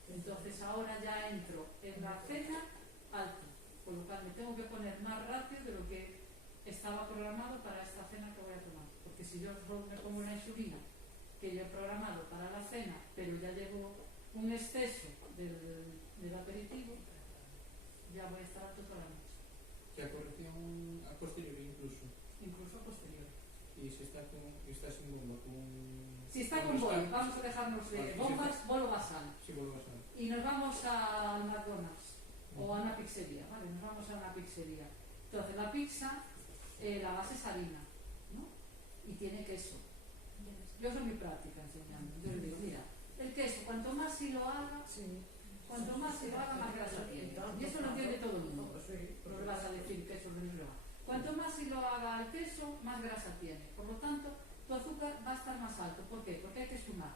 Entonces ahora ya entro en la cena alto, con lo cual me tengo que poner más rápido de lo que estaba programado para esta cena que voy a tomar. Porque si yo me pongo una insulina que yo he programado para la cena, pero ya llevo un exceso del aperitivo, ya voy a estar alto toda la noche. Que a corrección a posteriori incluso. Incluso posterior. Y si está sin bomba, Si está con bol, vamos a dejarnos de bombas, bolo basal. Sí, bolo basal. Y nos vamos al McDonald's o a una pizzería, ¿vale? Nos vamos a una pizzería. Entonces la pizza, la base es harina, ¿no? Y tiene queso. Yo soy muy práctica enseñando. Yo le digo, mira, el queso, cuanto más si lo haga, más grasa tiene. Y eso lo entiende todo el mundo. No le vas a decir queso de no. Cuanto más si lo haga el queso, más grasa tiene. Por lo tanto, tu azúcar va a estar más alto. ¿Por qué? Porque hay que sumar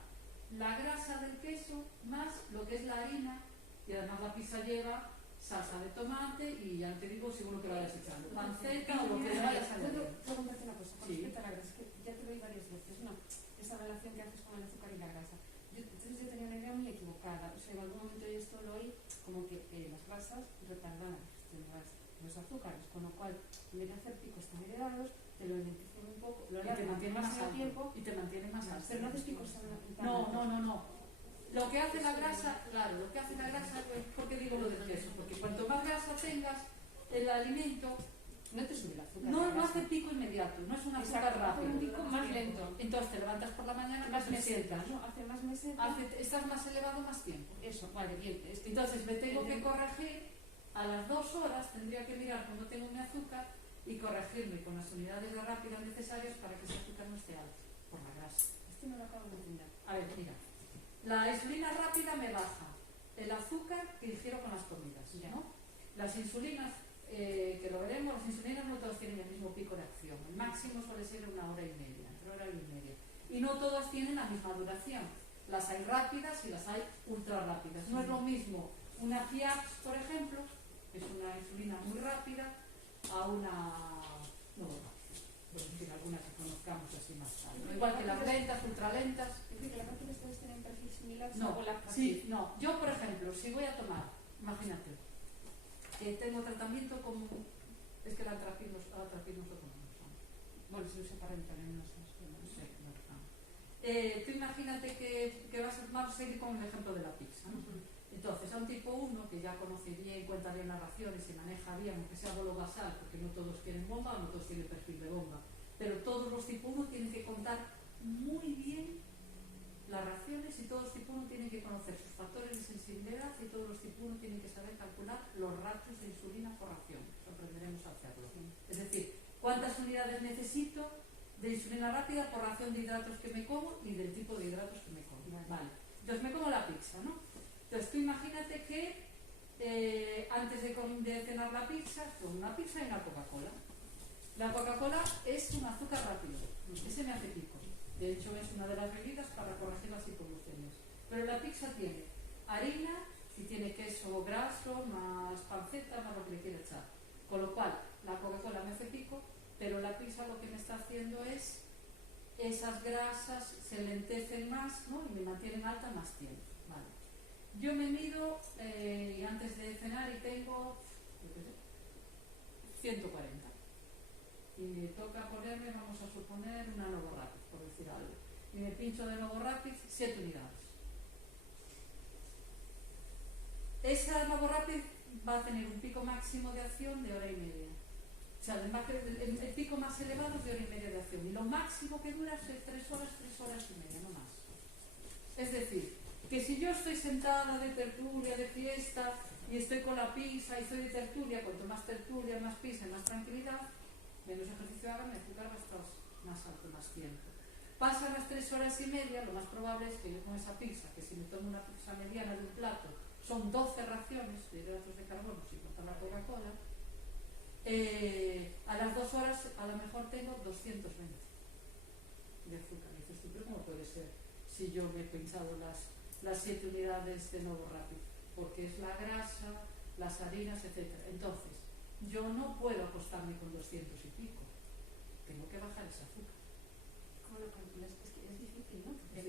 la grasa del queso más lo que es la harina, y además la pizza lleva salsa de tomate y ya te digo seguro que lo vayas echando panceta o lo que le vayas añadiendo. ¿Puedo preguntarte una cosa? Con Sí. respecto a la grasa, que ya te lo oí varias veces, ¿no? Esa relación que haces con el azúcar y la grasa. Entonces yo tenía una idea muy equivocada. O sea, en algún momento yo esto lo oí como que las grasas retardan la digestión de los azúcares, con lo cual, en vez de hacer picos tan elevados, te lo benefician un poco, lo Y te mantiene más en el alto. tiempo, Y te mantiene más alto. pero no haces picos tan No. Lo que hace la grasa, claro, ¿por qué digo lo del queso? Porque cuanto más grasa tengas, el alimento no te sube el azúcar. no hace pico inmediato, no es un azúcar rápido. Un pico más lento. Entonces te levantas por la mañana Más más mesetas, mesetas. ¿no? Hace más mesetas. Estás más elevado más tiempo. Eso, vale, bien. Entonces me tengo que corregir a las 2 horas, tendría que mirar cuando tengo mi azúcar y corregirme con las unidades de rápida necesarias para que ese azúcar no esté alto por la grasa. Esto no lo acabo de entender. A ver, mira, la insulina rápida me baja el azúcar que ingiero con las comidas, ¿no? Las insulinas, que lo veremos, las insulinas no todas tienen el mismo pico de acción. El máximo suele ser 1 hora y media, entre 1 hora y media. Y no todas tienen la misma duración. Las hay rápidas y las hay ultra rápidas. No es lo mismo una Fiax, por ejemplo, que es una insulina muy rápida, a una no rápida. Por decir alguna que conozcamos así más tarde. Igual que las lentas, ultralentas. Es decir, que las rápidas puedes tener un perfil similar asimilas No, o la sí, no. Yo, por ejemplo, si voy a tomar, imagínate, que tengo tratamiento como... Es que la atrapil no sé cómo lo son. Bueno, se usa para intravenosos, No no sé, sé. no lo saben. Tú imagínate que vas a seguir con el ejemplo de la pizza, ¿no? Entonces, a un tipo 1 que ya conoce bien, cuenta bien las raciones, se maneja bien, aunque sea bolo basal, porque no todos quieren bomba, no todos tienen perfil de bomba, pero todos los tipo 1 tienen que contar muy bien las raciones y todos los tipo 1 tienen que conocer sus factores de sensibilidad y todos los tipo 1 tienen que saber calcular los ratios de insulina por ración. Eso aprenderemos a hacerlo. Es decir, cuántas unidades necesito de insulina rápida por ración de hidratos que me como y del tipo de hidratos que me como. Vale. Entonces me como la pizza, ¿no? Entonces tú imagínate que antes de cenar la pizza, con una pizza y una Coca-Cola. La Coca-Cola es un azúcar rápido, ese me hace pico. De hecho es una de las bebidas para corregir las hipoglucemias. Pero la pizza tiene harina y tiene queso graso, más panceta, más lo que le quiera echar. Con lo cual la Coca-Cola me hace pico, pero la pizza lo que me está haciendo es esas grasas se lentecen más, ¿no? Y me mantienen alta más tiempo. Vale. Yo me mido y antes de cenar y tengo, yo qué sé, 140. Y me toca ponerme, vamos a suponer, una Novorapid, por decir algo. Y me pincho de Novorapid 7 unidades. Esa Novorapid va a tener un pico máximo de acción de hora y media. O sea, el pico más elevado es de hora y media de acción. Y lo máximo que dura es 3 horas, 3 horas y media, no más. Es decir, que si yo estoy sentada de tertulia, de fiesta, y estoy con la pizza y estoy de tertulia, cuanto más tertulia, más pizza y más tranquilidad, menos ejercicio haga, mi azúcar va a estar más alto, más tiempo. Pasan las 3 horas y media, lo más probable es que yo con esa pizza, que si me tomo una pizza mediana de un plato, son 12 raciones de hidratos de carbono, sin contar la Coca-Cola, a las 2 horas a lo mejor tengo 220 de azúcar. Y dices tú, pero ¿cómo puede ser si yo me he pinchado las 7 unidades de Novorapid? Porque es la grasa, las harinas, etc. Entonces, yo no puedo acostarme con 200 y pico. Tengo que bajar ese azúcar. ¿Cómo lo calculas? Es que es difícil, ¿no? Es